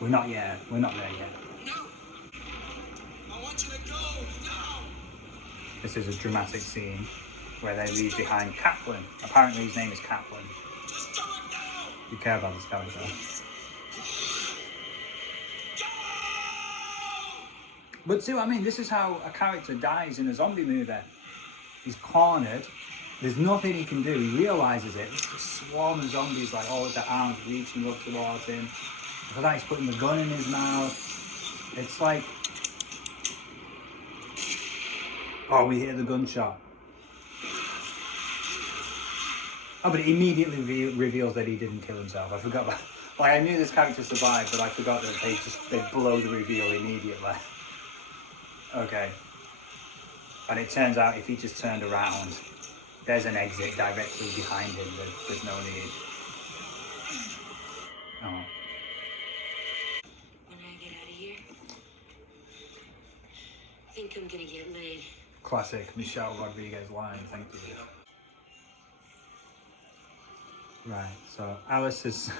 We're not there yet. No! I want you to go! No! This is a dramatic scene where they leave behind Kaplan. Apparently his name is Kaplan. Just do it now! You care about this character. But see what I mean? This is how a character dies in a zombie movie. He's cornered. There's nothing he can do. He realises it. It's a swarm of zombies, like all with their arms reaching up towards him. For that, he's putting the gun in his mouth. It's like... Oh, we hear the gunshot. Oh, but it immediately reveals that he didn't kill himself. I forgot that. Like, I knew this character survived, but I forgot that they blow the reveal immediately. Okay. And it turns out if he just turned around, there's an exit directly behind him. There's no need. Oh. When I get out of here, I think I'm gonna get laid. Classic Michelle Rodriguez line, thank you. Right, so Alice is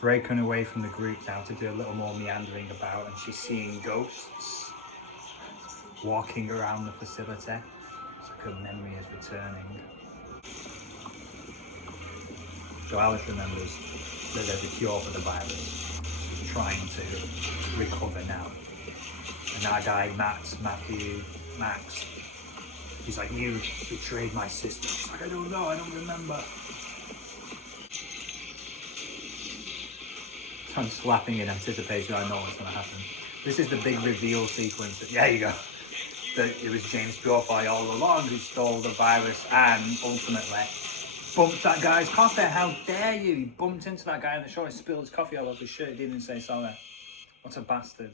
breaking away from the group now to do a little more meandering about, and she's seeing ghosts walking around the facility. It's like her memory is returning. So Alice remembers that there's a cure for the virus. She's trying to recover now. And our guy, Max, he's like, you betrayed my sister. She's like, I don't know, I don't remember. So I'm just laughing in anticipation, I know what's going to happen. This is the big reveal sequence. There you go. That it was James Purefoy all along who stole the virus and ultimately bumped that guy's coffee. How dare you? He bumped into that guy on the shore and spilled his coffee all over his shirt. He didn't say sorry. What a bastard.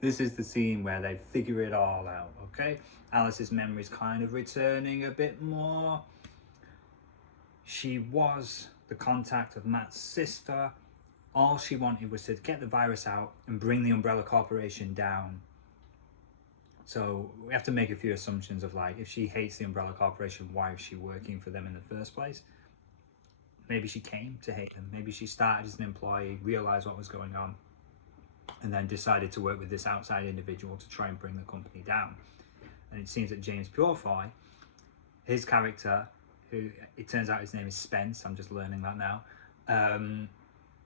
This is the scene where they figure it all out, okay? Alice's memory's kind of returning a bit more. She was the contact of Matt's sister. All she wanted was to get the virus out and bring the Umbrella Corporation down. So we have to make a few assumptions of like, if she hates the Umbrella Corporation, why is she working for them in the first place? Maybe she came to hate them. Maybe she started as an employee, realized what was going on, and then decided to work with this outside individual to try and bring the company down. And it seems that James Purefoy, his character, who it turns out his name is Spence, I'm just learning that now.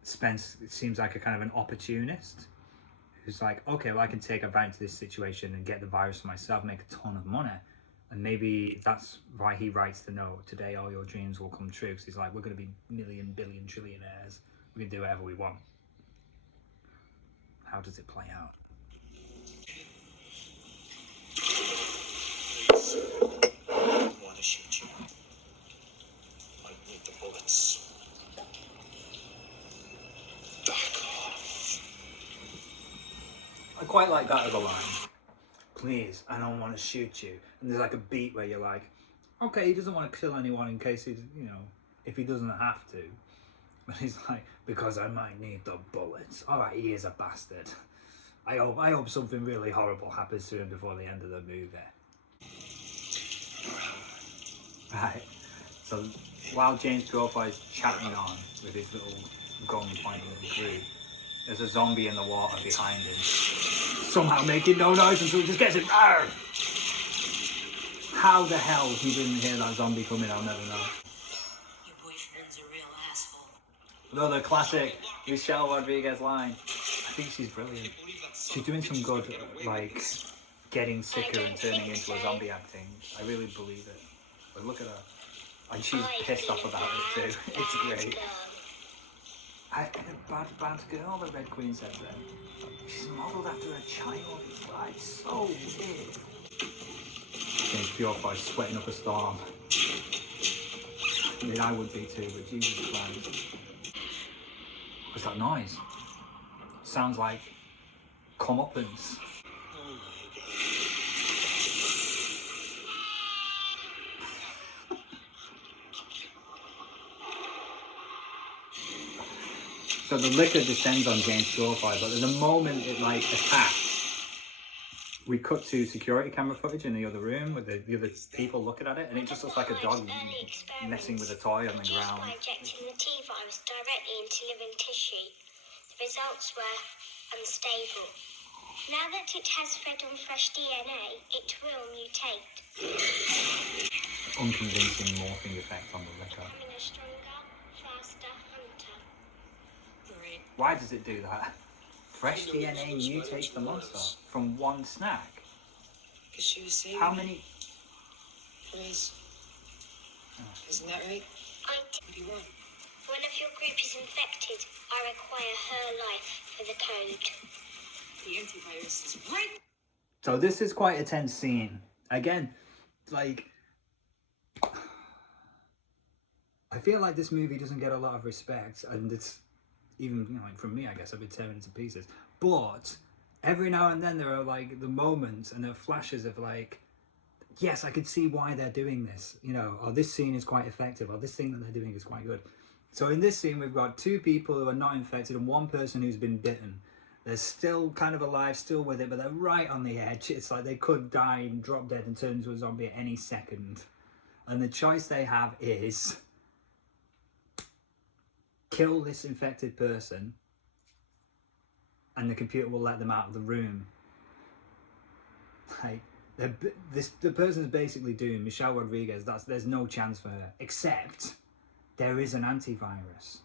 Spence seems like a kind of an opportunist who's like, okay, well, I can take advantage of this situation and get the virus for myself, make a ton of money. And maybe that's why he writes the note, today all your dreams will come true. Because he's like, we're going to be million, billion, trillionaires. We can do whatever we want. How does it play out? I want to shoot you. I need the bullets. Back off. I quite like that as a line. Please, I don't want to shoot you. And there's like a beat where you're like, okay, he doesn't want to kill anyone in case he's, you know, if he doesn't have to. But he's like, because I might need the bullets. All right, he is a bastard. I hope something really horrible happens to him before the end of the movie. Right. So while James Purefoy is chatting on with his little gun pointing at the crew, there's a zombie in the water behind him, somehow making no noise until he just gets it. Arr! How the hell he didn't hear that zombie coming, I'll never know. Your boyfriend's a real asshole. Another classic Michelle Rodriguez line. I think she's brilliant. She's doing some good, like, getting sicker and turning into a zombie acting. I really believe it. But look at her. And she's pissed off about it too. It's great. I've been a bad girl, the Red Queen says then. She's modelled after a child. It's like so weird. James Purefoy sweating up a storm. I mean, I would be too, but Jesus Christ. What's that noise? Sounds like comeuppance. So the liquor descends on James Purefoy, but at the moment it like attacks, we cut to security camera footage in the other room with the other people looking at it, and it just looks like a dog messing with a toy on the ground. By injecting the T-virus directly into living tissue, the results were unstable. Now that it has fed on fresh DNA, it will mutate, Unconvincing morphing effect on the liquor. becoming a stronger, faster hunter. Great. Why does it do that? Fresh DNA mutates the monster from one snack. Because she was saving How many? Please. Isn't that right? What do you want? One of your group is infected. I require her life for the code. The antivirus is right. So this is quite a tense scene. Again, like, I feel like this movie doesn't get a lot of respect, and it's even, you know, like from me, I guess I've been tearing it to pieces. But every now and then there are like the moments and the flashes of like, yes, I could see why they're doing this, you know, or this scene is quite effective, or this thing that they're doing is quite good. So in this scene, we've got two people who are not infected and one person who's been bitten. They're still kind of alive, still with it, but they're right on the edge. It's like they could die and drop dead and turn into a zombie at any second. And the choice they have is kill this infected person and the computer will let them out of the room. Like, the person's basically doomed. Michelle Rodriguez, there's no chance for her, except there is an antivirus.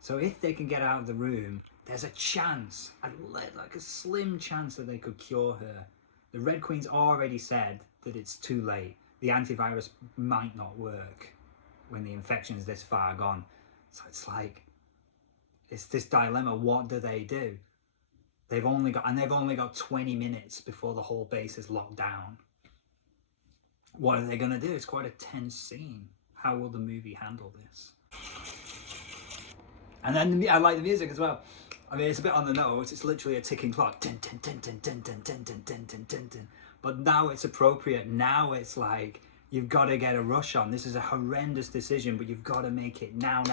So if they can get out of the room, there's a chance, like a slim chance that they could cure her. The Red Queen's already said that it's too late. The antivirus might not work when the infection's this far gone. So it's like, it's this dilemma. What do? They've only got 20 minutes before the whole base is locked down. What are they going to do? It's quite a tense scene. How will the movie handle this? And then I like the music as well. I mean, it's a bit on the nose. It's literally a ticking clock. Tin, tin, tin, tin, tin, tin, tin, tin, tin, tin, tin, tin. But now it's appropriate. Now it's like, you've got to get a rush on. This is a horrendous decision, but you've got to make it now,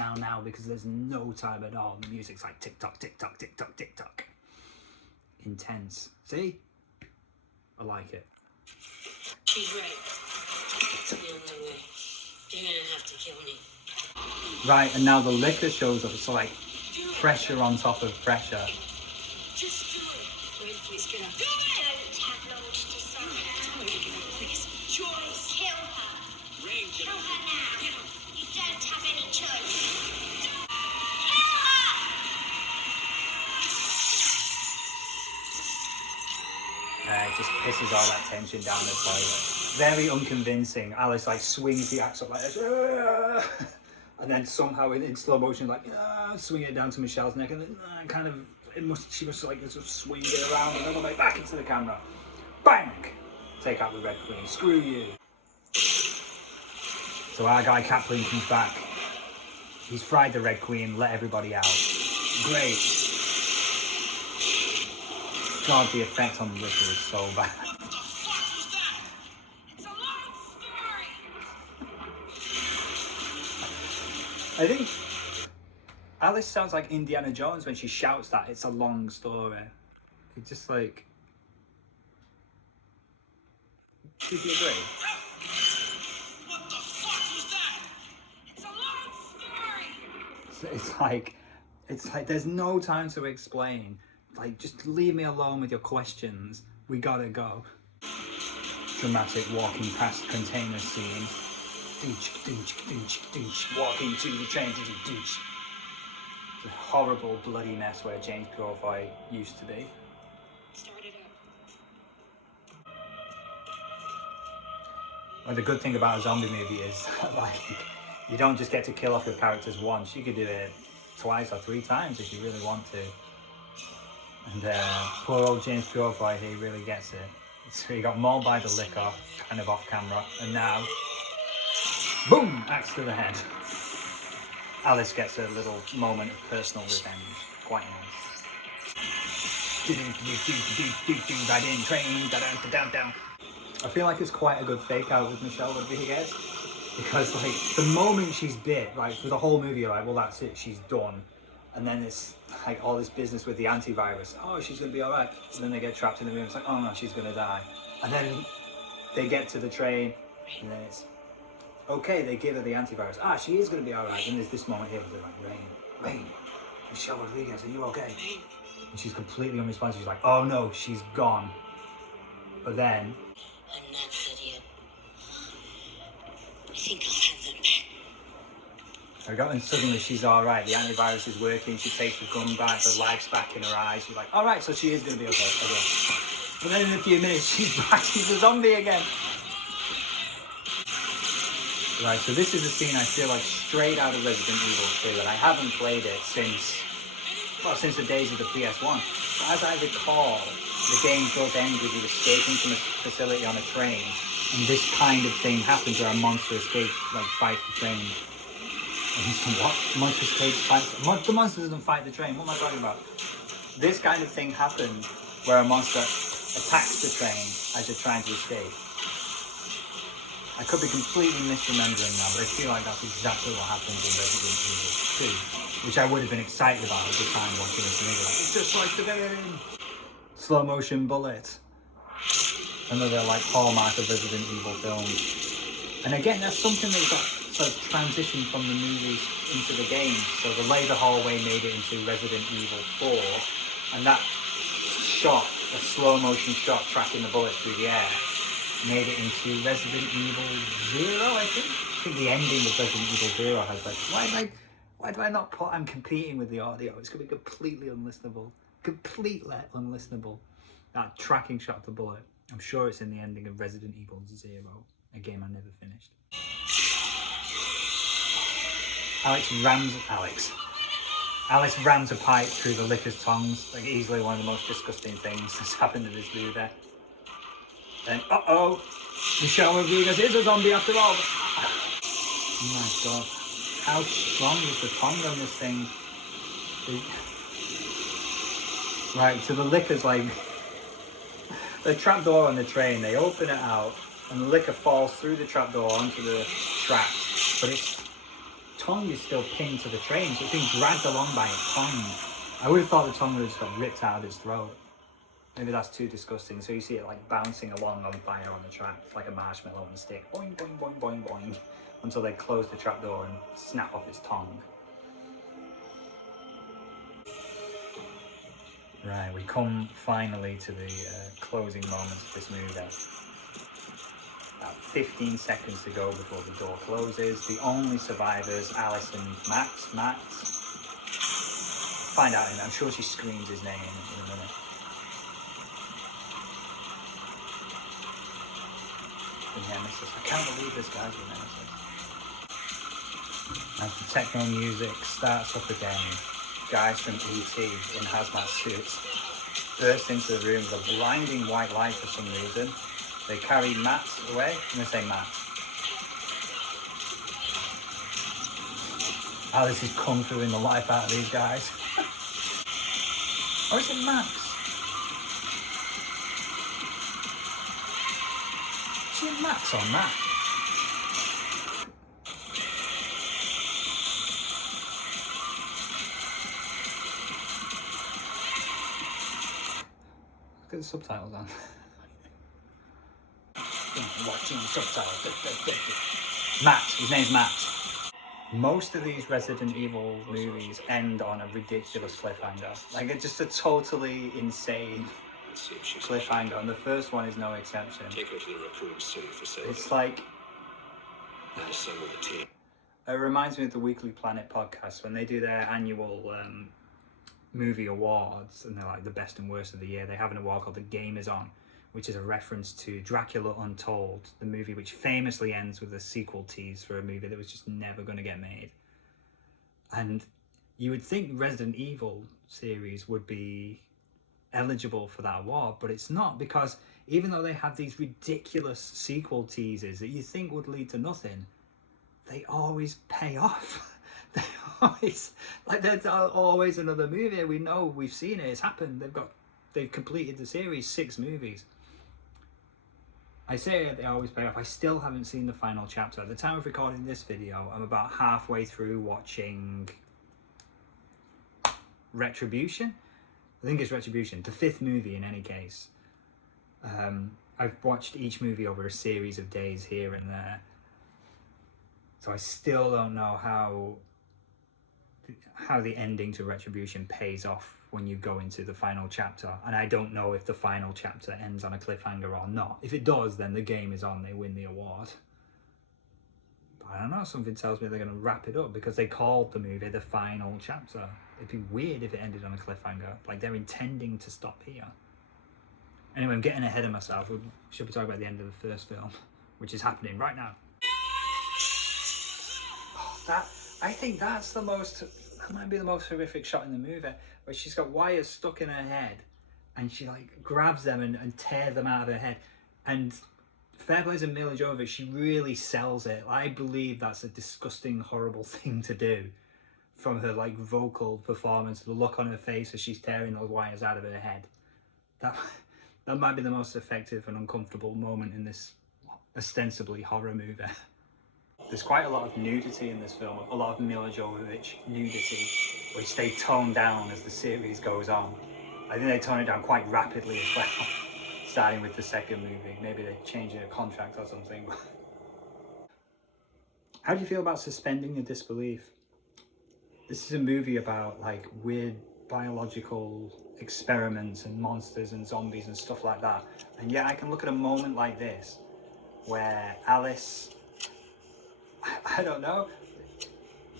because there's no time at all. The music's like tick-tock, tick-tock, tick-tock, tick-tock. Intense. See? I like it. She's right. It's the only way. You're gonna have to kill me. Right, and now the liquor shows up. It's like pressure on top of pressure. Just do it. Wait, please get up. You don't have long to decide. Please. Choice. Kill her. Kill her now. You don't have any choice. Kill her! It just pisses all that tension down the toilet. Very unconvincing. Alice like swings the axe up like this. And then somehow in slow motion, like, swing it down to Michelle's neck, and then kind of She must like sort of swing it around and then go back into the camera. Bang! Take out the Red Queen. Screw you. So our guy Kaplan comes back. He's fried the Red Queen, let everybody out. Great. God, the effect on the liquor is so bad. What the fuck was that? It's a long story. I think Alice sounds like Indiana Jones when she shouts that it's a long story. It's just like... Did you agree? What the fuck was that? It's a long story. It's like there's no time to explain. Like, just leave me alone with your questions. We gotta go. Dramatic walking past container scene. Doonch, doonch, doonch, doonch. Walking to the train, doonch, doonch. It's a horrible bloody mess where James Purefoy used to be. Start it up. Well, the good thing about a zombie movie is like you don't just get to kill off your characters once. You could do it twice or 3 times if you really want to. And poor old James Purefoy, he really gets it. So he got mauled by the liquor, kind of off camera, and now, boom, axe to the head. Alice gets a little moment of personal revenge. Quite nice. Right in, train, da-da-da-da-da. I feel like it's quite a good fake out with Michelle Rodriguez. Because like, the moment she's bit, like for the whole movie, you're like, well that's it, she's done. And then it's like all this business with the antivirus. Oh, she's gonna be alright. And then they get trapped in the room, it's like, oh no, she's gonna die. And then they get to the train, and then it's, okay, they give her the antivirus. Ah, she is gonna be alright. And there's this moment here where they're like, Rain, Michelle Rodriguez, are you okay? And she's completely unresponsive. She's like, oh no, she's gone. But then, I'm not dead yet. I think I'll have them back. and suddenly she's alright. The antivirus is working. She takes the gun back. The light's back in her eyes. She's like, alright, so she is gonna be okay again. But then in a few minutes, she's back. She's a zombie again. Right, so this is a scene I feel like straight out of Resident Evil 2, and I haven't played it since the days of the PS1. But as I recall, the game does end with you escaping from a facility on a train, and this kind of thing happens where a monster escapes, like fights the train. What? Monster escapes, fights... The monster doesn't fight the train, what am I talking about? This kind of thing happened where a monster attacks the train as you're trying to escape. I could be completely misremembering now, but I feel like that's exactly what happens in Resident Evil 2, which I would have been excited about at the time watching this movie. Like, it's just like the game! Slow motion bullet. Another like hallmark of Resident Evil films. And again, that's something that got sort of transitioned from the movies into the games. So the laser hallway made it into Resident Evil 4, and that shot, a slow motion shot tracking the bullets through the air, made it into Resident Evil 0, I think. I think the ending of Resident Evil 0 has like, why do I not put, I'm competing with the audio, it's going to be completely unlistenable. Completely unlistenable. That tracking shot of the bullet. I'm sure it's in the ending of Resident Evil 0, a game I never finished. Alice rams a pipe through the licker's tongues, like easily one of the most disgusting things that's happened in this movie. Then, uh-oh, Michelle Rodriguez is a zombie after all. Oh my god, how strong is the tongue on this thing? Right, so the liquor's like, the trapdoor on the train, they open it out, and the liquor falls through the trapdoor onto the tracks, but its tongue is still pinned to the train, so it's being dragged along by its tongue. I would have thought the tongue would have just got ripped out of its throat. Maybe that's too disgusting. So you see it like bouncing along on fire on the track, like a marshmallow on a stick, boing, boing, boing, boing, boing, until they close the trapdoor and snap off its tongue. Right, we come finally to the closing moments of this movie. About 15 seconds to go before the door closes. The only survivors, Alice and Matt. Find out, I'm sure she screams his name in a minute. The Nemesis. I can't believe this guy's the Nemesis. As the techno music starts up again, guys from E.T. in hazmat suits burst into the room with a blinding white light for some reason. They carry Matt away. I'm going to say Matt. Alice is kung fuing the life out of these guys. Or is it Max? Is it Max or Matt? Look at the subtitles on. Watching the subtitles. Matt. His name's Matt. Most of these Resident Evil movies end on a ridiculous cliffhanger. Like, it's just a totally insane Let's see if she's cliffhanger, and the first one is no exception. Take her to the Raccoon City facility. It's like, And assemble the team. it reminds me of the Weekly Planet podcast when they do their annual movie awards, and they're like the best and worst of the year. They have an award called The Game Is On, which is a reference to Dracula Untold, the movie which famously ends with a sequel tease for a movie that was just never going to get made. And you would think Resident Evil series would be eligible for that award, but it's not, because even though they have these ridiculous sequel teases that you think would lead to nothing, they always pay off. They always, like, there's always another movie. We know, we've seen it, it's happened. They've completed the series, 6 movies. I say they always pay off. I still haven't seen the final chapter. At the time of recording this video, I'm about halfway through watching Retribution. I think it's Retribution, the 5th movie in any case. I've watched each movie over a series of days here and there. So I still don't know how the ending to Retribution pays off when you go into the final chapter, and I don't know if the final chapter ends on a cliffhanger or not. If it does, then The Game Is On, they win the award. But I don't know, something tells me they're going to wrap it up, because they called the movie the final chapter. It'd be weird if it ended on a cliffhanger, like they're intending to stop here. Anyway, I'm getting ahead of myself. We should be talking about the end of the first film, which is happening right now. I think that might be the most horrific shot in the movie, where she's got wires stuck in her head and she like grabs them and tears them out of her head. And fair play to Milla Jovovich, she really sells it. I believe that's a disgusting, horrible thing to do, from her like vocal performance, the look on her face as she's tearing those wires out of her head. That might be the most effective and uncomfortable moment in this ostensibly horror movie. There's quite a lot of nudity in this film, a lot of Milla Jovovich nudity, which they tone down as the series goes on. I think they tone it down quite rapidly as well, starting with the second movie. Maybe they change their contract or something. How do you feel about suspending your disbelief? This is a movie about like weird biological experiments and monsters and zombies and stuff like that. And yet I can look at a moment like this, where Alice, I don't know,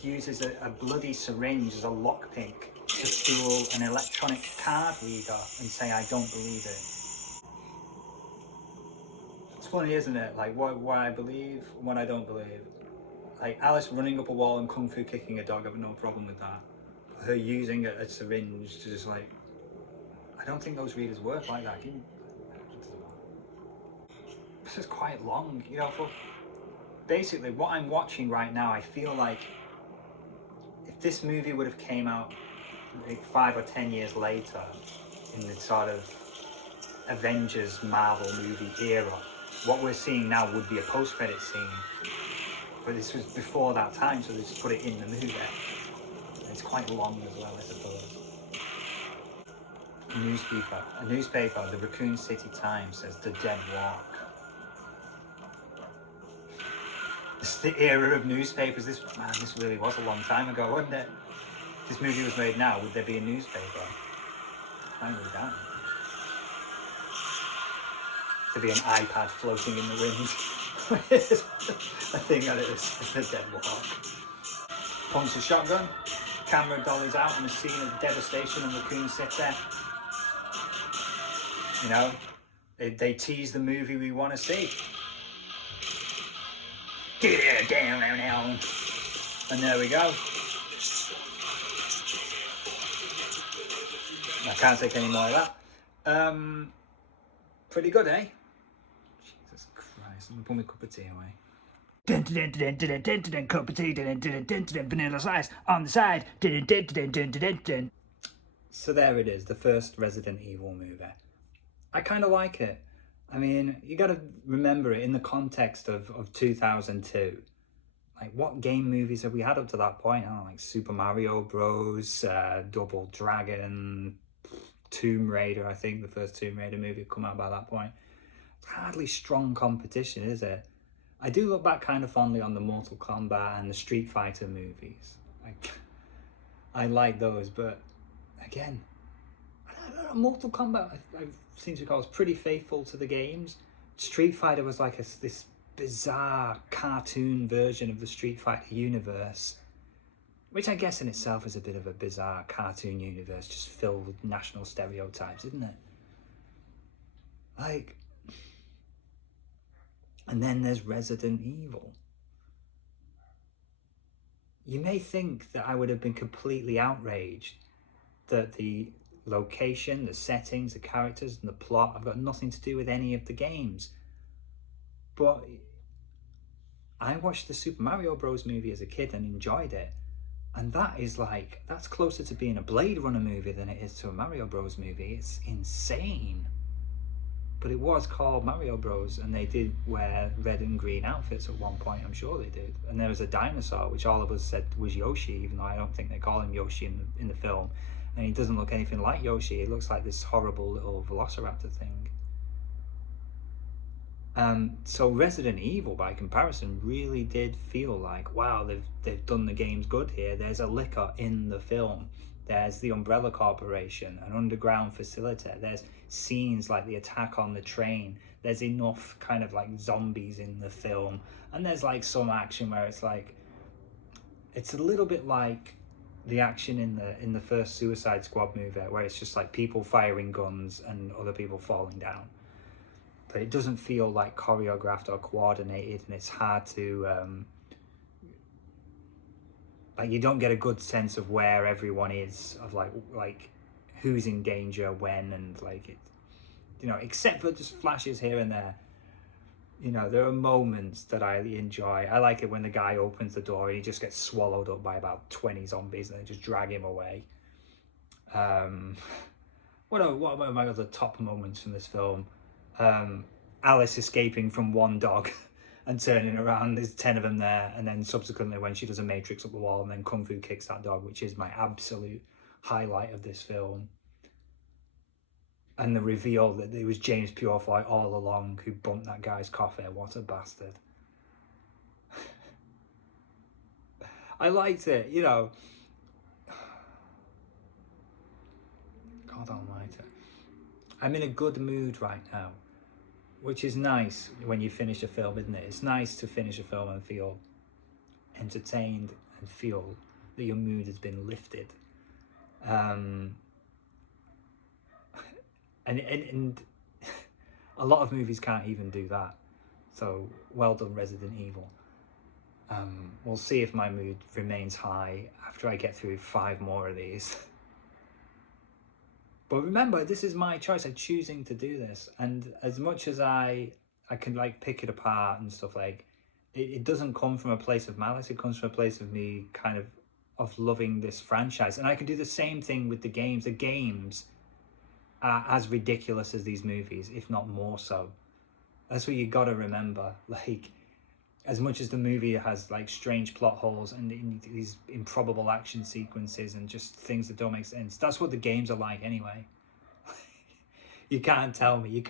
uses a bloody syringe as a lockpick to fool an electronic card reader and say, I don't believe it. It's funny, isn't it? Like, what I believe, what I don't believe. Like, Alice running up a wall and kung fu kicking a dog, I have no problem with that. But her using a syringe to just like, I don't think those readers work like that. This is quite long, you know, for basically what I'm watching right now. I feel like if this movie would have came out like 5 or 10 years later, in the sort of Avengers Marvel movie era, what we're seeing now would be a post-credit scene. But this was before that time, so they just put it in the movie. And it's quite long as well, I suppose. A newspaper, the Raccoon City Times, says The Dead Walk. This is the era of newspapers. This really was a long time ago, wasn't it? If this movie was made now, would there be a newspaper? I really doubt it. There'd be an iPad floating in the wind. I think that is The Dead Walk. Pumps a shotgun, camera dollies out in a scene of devastation in Raccoon City. You know, they tease the movie we want to see. And there we go. I can't take any more of that. Pretty good, eh? Jesus Christ, let me put my cup of tea away. Cup of tea, vanilla slice on the side. So there it is, the first Resident Evil movie. I kind of like it. I mean, you got to remember it in the context of 2002. Like, what game movies have we had up to that point? I don't know, like Super Mario Bros, Double Dragon, Tomb Raider. I think the first Tomb Raider movie had come out by that point. It's hardly strong competition, is it? I do look back kind of fondly on the Mortal Kombat and the Street Fighter movies. Like, I like those, but again, I don't know, Mortal Kombat, I seem to recall, was pretty faithful to the games. Street Fighter was like this bizarre cartoon version of the Street Fighter universe, which I guess in itself is a bit of a bizarre cartoon universe, just filled with national stereotypes, isn't it? Like, and then there's Resident Evil. You may think that I would have been completely outraged that the location, the settings, the characters, and the plot have got nothing to do with any of the games. But I watched the Super Mario Bros. Movie as a kid and enjoyed it. And that's closer to being a Blade Runner movie than it is to a Mario Bros. Movie. It's insane. But it was called Mario Bros. And they did wear red and green outfits at one point, I'm sure they did. And there was a dinosaur, which all of us said was Yoshi, even though I don't think they call him Yoshi in the film. And he doesn't look anything like Yoshi. He looks like this horrible little velociraptor thing. So Resident Evil, by comparison, really did feel like, wow, they've done the games good here. There's a liquor in the film. There's the Umbrella Corporation, an underground facility. There's scenes like the attack on the train. There's enough kind of like zombies in the film. And there's like some action where it's like, it's a little bit like the action in the first Suicide Squad movie, where it's just like people firing guns and other people falling down. But it doesn't feel like choreographed or coordinated, and it's hard to like, you don't get a good sense of where everyone is, of like who's in danger when, and like it, you know, except for just flashes here and there. You know, there are moments that I enjoy. I like it when the guy opens the door and he just gets swallowed up by about 20 zombies and they just drag him away. What about my other top moments from this film? Alice escaping from one dog and turning around, there's 10 of them there, and then subsequently when she does a matrix up the wall and then kung fu kicks that dog, which is my absolute highlight of this film. And the reveal that it was James Purefoy all along who bumped that guy's coffee. What a bastard. I liked it, you know. God almighty. I'm in a good mood right now, which is nice when you finish a film, isn't it? It's nice to finish a film and feel entertained and feel that your mood has been lifted. And a lot of movies can't even do that. So well done, Resident Evil. We'll see if my mood remains high after I get through 5 more of these. But remember, this is my choice. I'm choosing to do this. And as much as I can like pick it apart and stuff, like it doesn't come from a place of malice. It comes from a place of me kind of loving this franchise. And I can do the same thing with the games. The games are as ridiculous as these movies, if not more so. That's what you got to remember. Like, as much as the movie has like strange plot holes and these improbable action sequences and just things that don't make sense, that's what the games are like anyway. You can't tell me,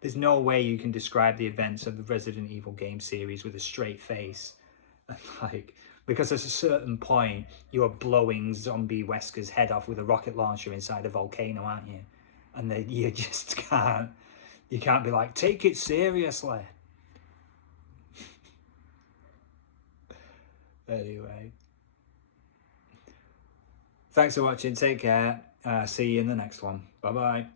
there's no way you can describe the events of the Resident Evil game series with a straight face. Like, because at a certain point you are blowing zombie Wesker's head off with a rocket launcher inside a volcano, aren't you? And you just can't be like, take it seriously. Anyway, thanks for watching. Take care. See you in the next one. Bye bye.